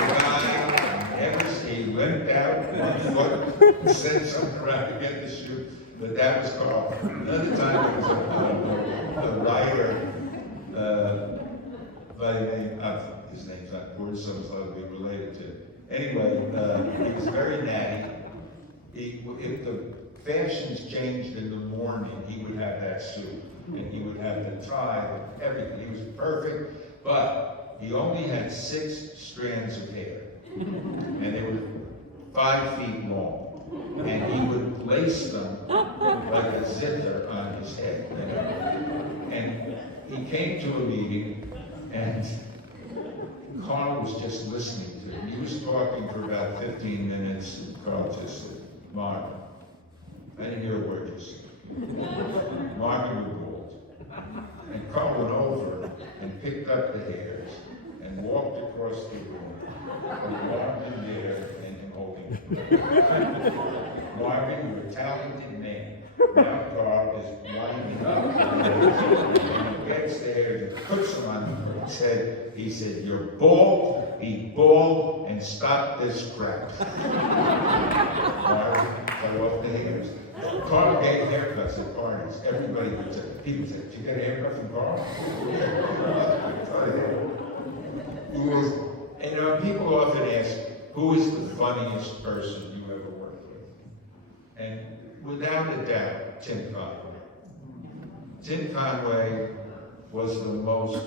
the guy never he limped out one foot, said something around to get the shoe, but that was Carl. Another time there was a writer by the name of, his name's not important, so it's likely to be related to. Anyway, he was very natty. If the fashions changed in the morning, he would have that suit, and he would have the tie, everything. He was perfect, but he only had 6 strands of hair, and they were 5 feet long, and he would place them like a zither on his head. You know? And he came to a meeting, and Carl was just listening to him. He was talking for about 15 minutes, and Carl just said, Mark, I didn't hear a word you said. Mark, you were bald. And Carl went over and picked up the hairs and walked across the room and Mark in there and him holding it. Marvin, you're a talented man. Now Carl is winding up and he gets there and puts him on his head. He said, you're bald, be bald, and stop this crap. Marvin cut off the hairs. Carl gave haircuts at parties. Everybody would say, people said, did you get a haircut from Carl? He was, and, you know, people often ask, who is the funniest person you ever worked with? And without a doubt, Tim Conway. Tim Conway was the most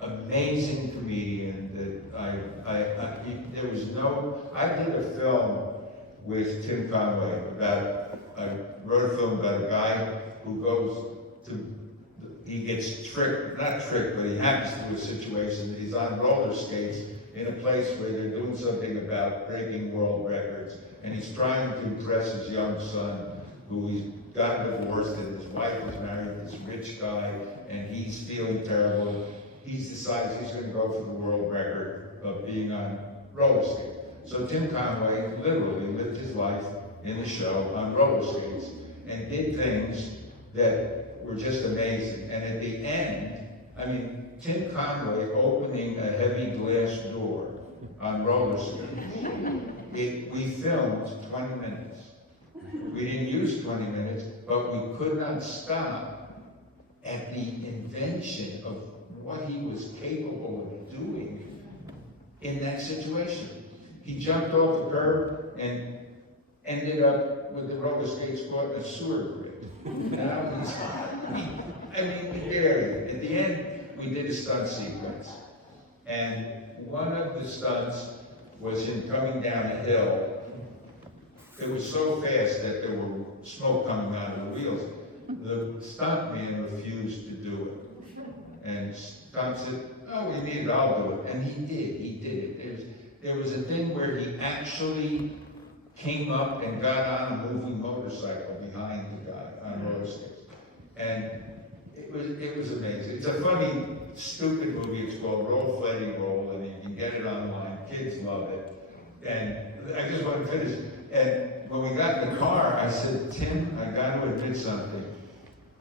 amazing comedian that there was no, I did a film with Tim Conway I wrote a film about a guy who goes to, he gets tricked, not tricked, but he happens to a situation, he's on roller skates in a place where they're doing something about breaking world records, and he's trying to impress his young son, who he's gotten divorced, and his wife is married to this rich guy, and he's feeling terrible. He decides he's going to go for the world record of being on roller skates. So Tim Conway literally lived his life in the show on roller skates and did things that were just amazing. And at the end, I mean, Tim Conway opening a heavy glass door on roller skates. We filmed 20 minutes. We didn't use 20 minutes, but we could not stop at the invention of what he was capable of doing in that situation. He jumped off the curb and ended up with the roller skates caught in a sewer grid. I mean, there, at the end, we did a stunt sequence. And one of the stunts was him coming down a hill. It was so fast that there were smoke coming out of the wheels. The stuntman refused to do it. And stunt said, oh, we need it, I'll do it. And he did it. There was a thing where he actually came up and got on a moving motorcycle behind the guy on roller skates. And it was amazing. It's a funny, stupid movie. It's called Roll Fleddy Roll, and you can get it online. Kids love it. And I just want to finish. And when we got in the car, I said, Tim, I got to admit something.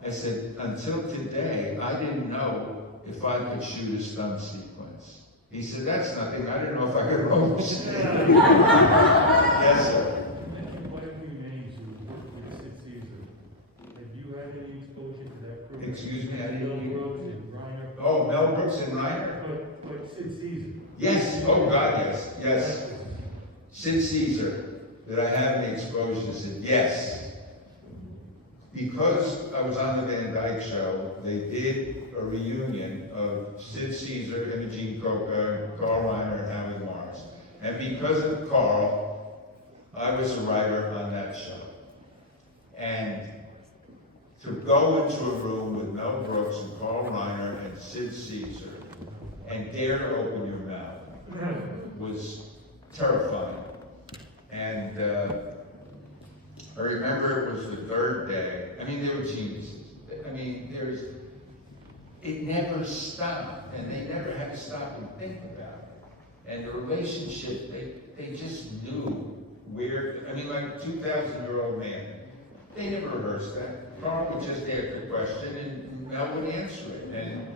I said, until today, I didn't know if I could shoot a stunt sequence. He said, that's nothing. I didn't know if I could roll skate. Yes, sir. Quite a few names who worked with Sid Caesar. Have you had any exposure to that crew? Excuse me, I didn't Mel hear you. Brooks and Reiner. Oh, Mel Brooks and Reiner? But Sid Caesar. Yes, oh God, yes, yes. Sid Caesar, did I have any exposure to Sid? Yes. Because I was on the Van Dyke Show, they did a reunion of Sid Caesar, Imogene Coca, Carl Reiner, and Howie Morris. And because of Carl, I was a writer on that show. And to go into a room with Mel Brooks and Carl Reiner and Sid Caesar and dare to open your mouth was terrifying. And I remember it was the third day. I mean, they were geniuses. I mean, it never stopped, and they never had to stop and think about it. And the relationship, they just knew where, I mean, like a 2,000-year-old man. They never rehearsed that. Carl would just ask a question, and Mel would answer it. And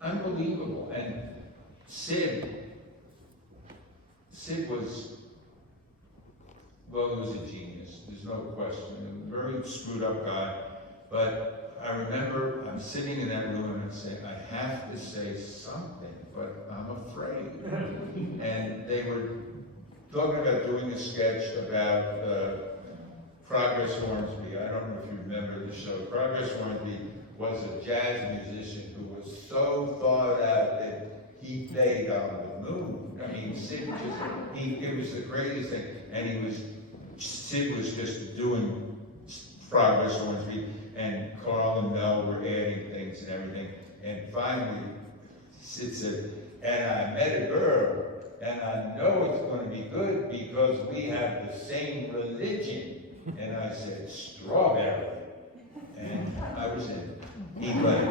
unbelievable. And Sid was, well, he was a genius, there's no question. A very screwed up guy, but I remember I'm sitting in that room and I'm saying, I have to say something, but I'm afraid. And they were talking about doing a sketch about Progress Hornsby. I don't know if you remember the show. Progress Hornsby was a jazz musician who was so thought out that he played on the moon. I mean, Sid it was the greatest thing. And Sid was just doing Progress Hornsby, and Carl and Mel were adding things and everything. And finally, Sid said, and I met a girl, and I know it's going to be good because we have the same religion. And I said, strawberry. And I was in England.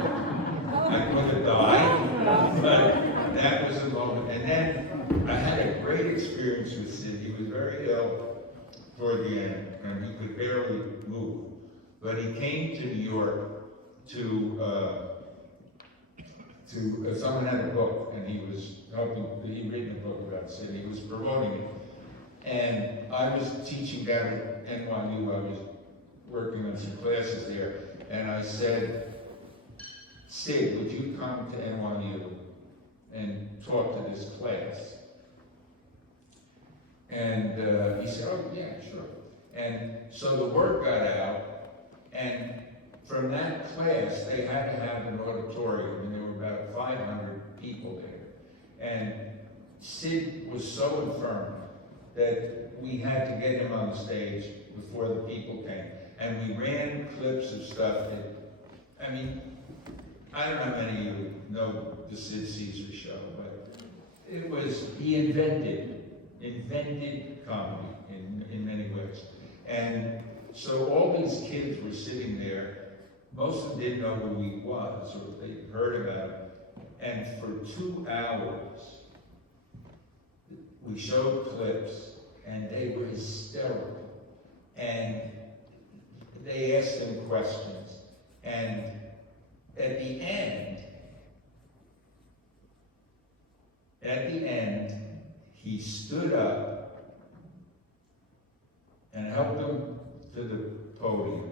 I could have died, but that was the moment. And then I had a great experience with Sid. He was very ill toward the end, and he could barely move. But he came to New York to someone had a book, and he was helping, he'd written a book about Sid. He was promoting it. And I was teaching down at NYU. I was working on some classes there. And I said, Sid, would you come to NYU and talk to this class? And he said, oh, yeah, sure. And so the word got out, and from that class, they had to have an auditorium, and there were about 500 people there. And Sid was so infirm that we had to get him on the stage before the people came. And we ran clips of stuff that, I mean, I don't know how many of you know the Sid Caesar Show, but it was, he invented comedy in many ways. And so all these kids were sitting there, most of them didn't know who he was, or they heard about him. And for 2 hours, we showed clips, and they were hysterical. And they asked him questions. And at the end, he stood up and helped them to the podium.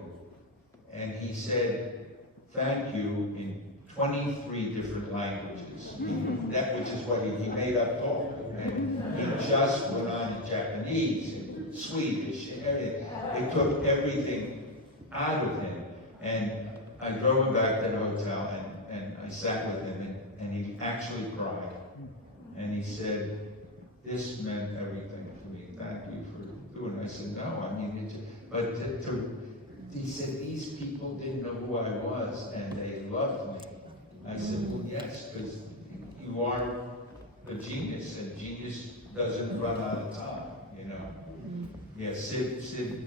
And he said, thank you in 23 different languages. Which is what he made up talk. And he just went on to Japanese, and Swedish, and everything. They took everything out of him. And I drove him back to the hotel, and I sat with him, and he actually cried. And he said, "This meant everything to me. Thank you for doing it." I said, "No, I mean, he said, these people didn't know who I was, and they loved me." I said, "Well, yes, because you are a genius, and genius doesn't run out of time, you know." Yeah, Sid,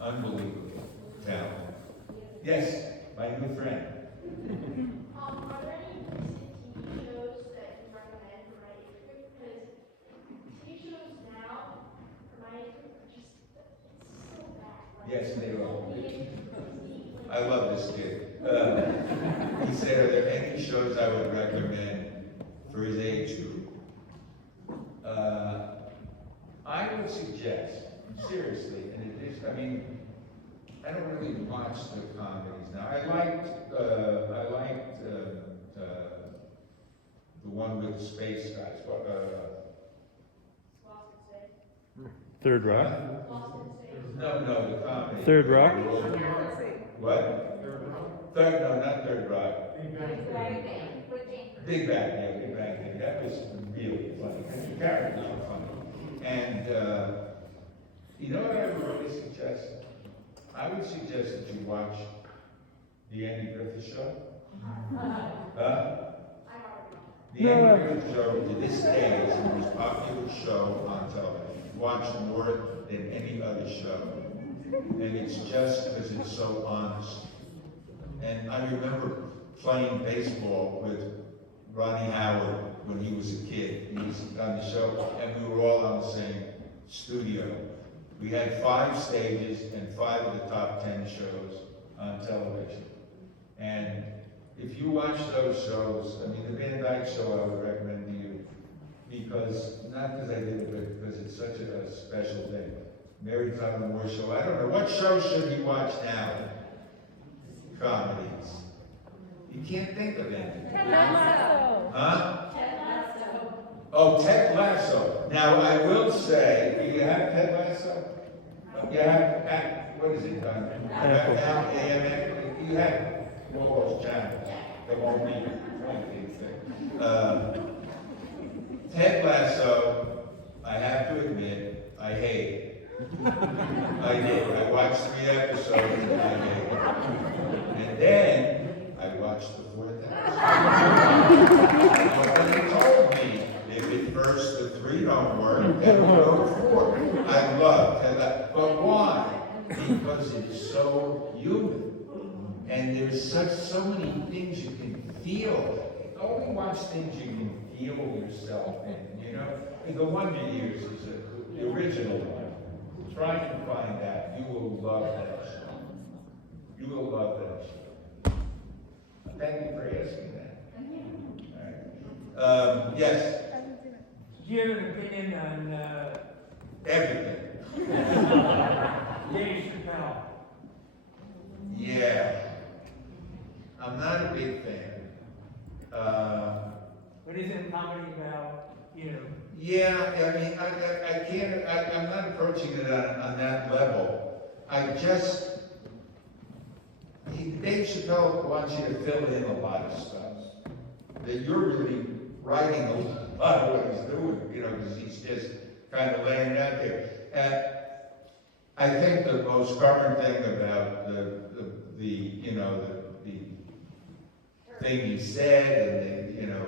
unbelievable talent. Yes, my new friend. Are there any recent TV shows that you recommend for my age group? Because TV shows now for my age group are just so bad. Yes, they are. I love this kid. He said, "Are there any shows I would recommend for his age group?" I would suggest, seriously, and it is, I mean, I don't really watch the comedies now. I liked the one with the space guys. What, Lost in Space. Third Rock. Lost in Space. No, the comedy. Third Rock? What? Third, no, not Third Rock. Big Bang, yeah, Big Bang. Theory. That was really funny. Because the characters were funny. And, you know what I would really suggest? I would suggest that you watch the Andy Griffith Show. The Andy Griffith Show, to this day, is the most popular show on television. Watch more than any other show. And it's just because it's so honest. And I remember playing baseball with Ronnie Howard when he was a kid. He was on the show, and we were all on the same studio. We had 5 stages and 5 of the top 10 shows on television. And if you watch those shows, I mean, the Van Dyke Show I would recommend to you, because, not because I did it, but because it's such a special thing. Mary Tyler Moore Show, I don't know, what show should he watch now? Comedies. You can't think of anything. Ted Lasso. Huh? Ted Lasso. Oh, Ted Lasso. Now, I will say, do you have Ted Lasso? You have, what is it, you have all those channels. They won't be anything. Ted Lasso, I have to admit, I hate it. I did. I watched 3 episodes and I hated it. And then I watched the 4th episode. But they told me if at first the 3 don't work, then we'll go to 4. I love Ted Lasso. But why? Because it's so human. And there's so many things you can feel. Only watch things you can feel yourself in, you know? And The Wonder Years is the original one. Try and find that. You will love that show. You will love that show. Thank you for asking that. All right. Yes? Do you have an opinion on Everything. Dave Chappelle? Yeah. I'm not a big fan. What is it comedy about, you know? Yeah, I mean, I can't, I'm not approaching it on that level. Dave Chappelle wants you to fill in a lot of stuff. That you're really writing a lot of what he's doing, you know, because he's just kind of laying it out there. And I think the most common thing about the you know, the thing he said, and you know,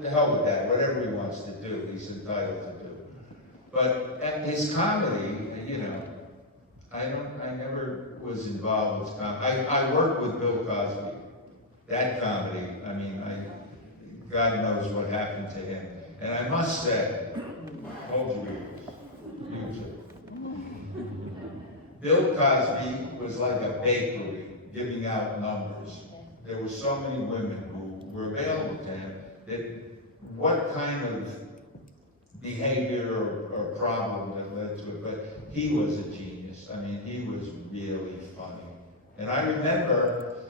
the hell with that. Whatever he wants to do, he's entitled to do. But at his comedy, you know, I never was involved with comedy. I worked with Bill Cosby. That comedy, I mean, God knows what happened to him. And I must say, hold your ears, you too. Bill Cosby was like a bakery giving out numbers. There were so many women who were available to him that what kind of behavior or problem that led to it, but he was a genius. I mean, he was really funny. And I remember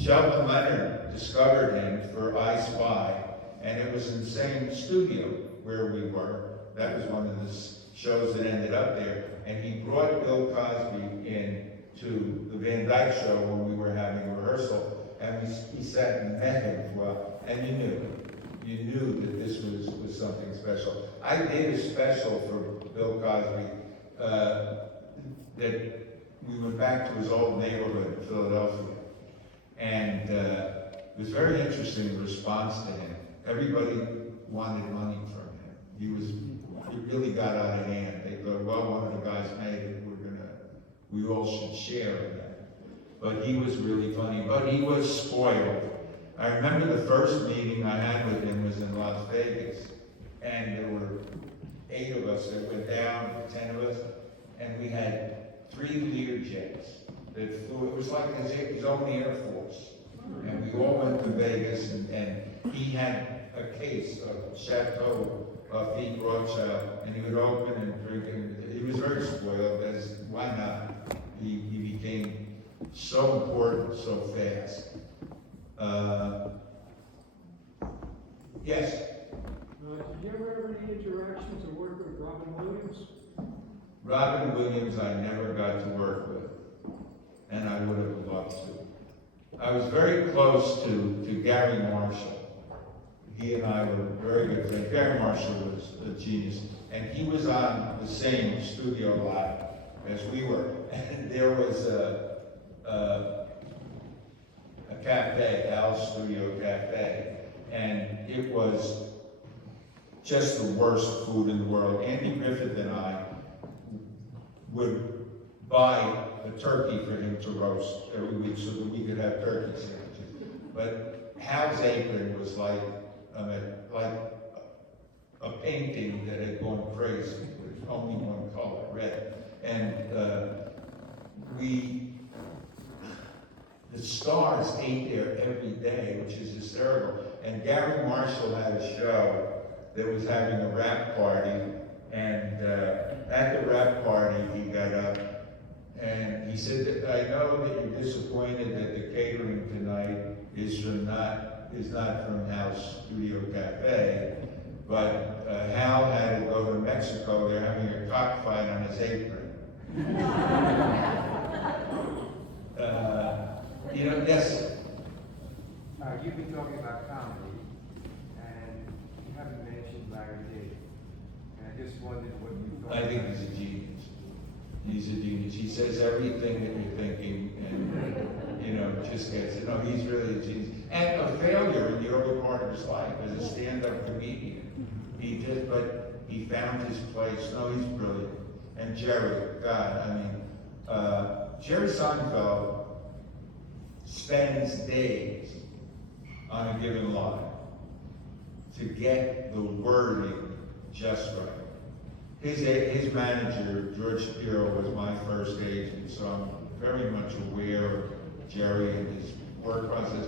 Sheldon Leonard discovered him for I Spy, and it was in the same studio where we were. That was one of the shows that ended up there, and he brought Bill Cosby in to the Van Dyke show when we were having a rehearsal, and he sat and met him for a while, and you knew that this was something special. I did a special for Bill Cosby, that we went back to his old neighborhood in Philadelphia, and it was very interesting, the response to him. Everybody wanted money from him. He really got out of hand. They go, well, one of the guys made it, we all should share in that. But he was really funny, but he was spoiled. I remember the first meeting I had with him was in Las Vegas, and there were 8 of us that went down, 10 of us, and we had 3 Lear jets that flew. It was like his own Air Force. And we all went to Vegas, and he had a case of Chateau Lafite Rothschild, and he would open and drink it. He was very spoiled, as why not? He became so important so fast. Yes? Did you ever have any interactions or work with Robin Williams? Robin Williams I never got to work with, and I would have loved to. I was very close to Gary Marshall. He and I were very good friends. Gary Marshall was a genius, and he was on the same studio lot as we were. And there was a cafe, Al's Studio Cafe, and it was just the worst food in the world. Andy Griffith and I would buy a turkey for him to roast every week so that we could have turkey sandwiches. But Hal's apron was like a painting that had gone crazy with only one color, red. And the stars ate there every day, which is hysterical. And Gary Marshall had a show that was having a rap party, and at the rap party he got up and he said that I know that you're disappointed that the catering tonight is not from Hal's Studio Cafe, but Hal had to go to Mexico. They're having a cockfight on his apron. Yes. You've been talking about comedy, and you haven't mentioned Larry David. And I just wondered what you thought. I think he's a genius. He's a genius. He says everything that you're thinking, and just gets it. No, he's really a genius. And a failure in the early part of his life as a stand-up comedian. But he found his place. No, he's brilliant. And Jerry, Jerry Seinfeld spends days on a given line to get the wording just right. His manager, George Shapiro, was my first agent, so I'm very much aware of Jerry and his work process.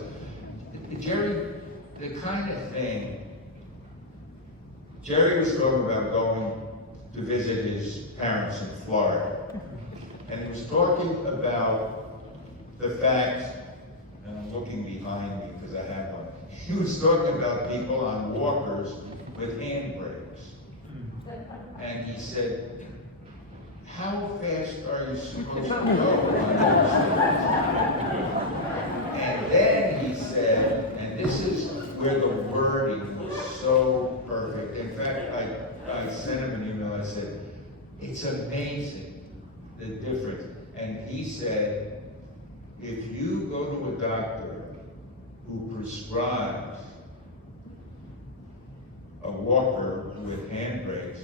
Jerry, the kind of thing, Jerry was talking about going to visit his parents in Florida, and he was talking about the fact, and I'm looking behind me because I have one, he was talking about people on walkers with handbrakes. And he said, how fast are you supposed to go on those things? And then he said, and this is where the wording was so perfect. In fact, I sent him an email, I said, it's amazing the difference. And he said, if you go to a doctor who prescribes a walker with handbrakes,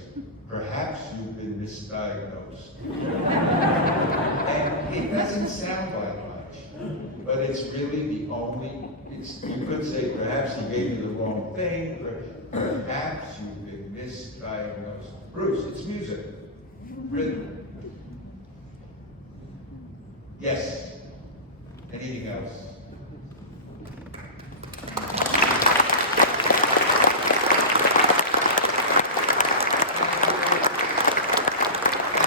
perhaps you've been misdiagnosed. And it doesn't sound like much, but it's really the only, you could say perhaps he gave you the wrong thing, perhaps you've been misdiagnosed. Bruce, it's music, rhythm. Yes, anything else?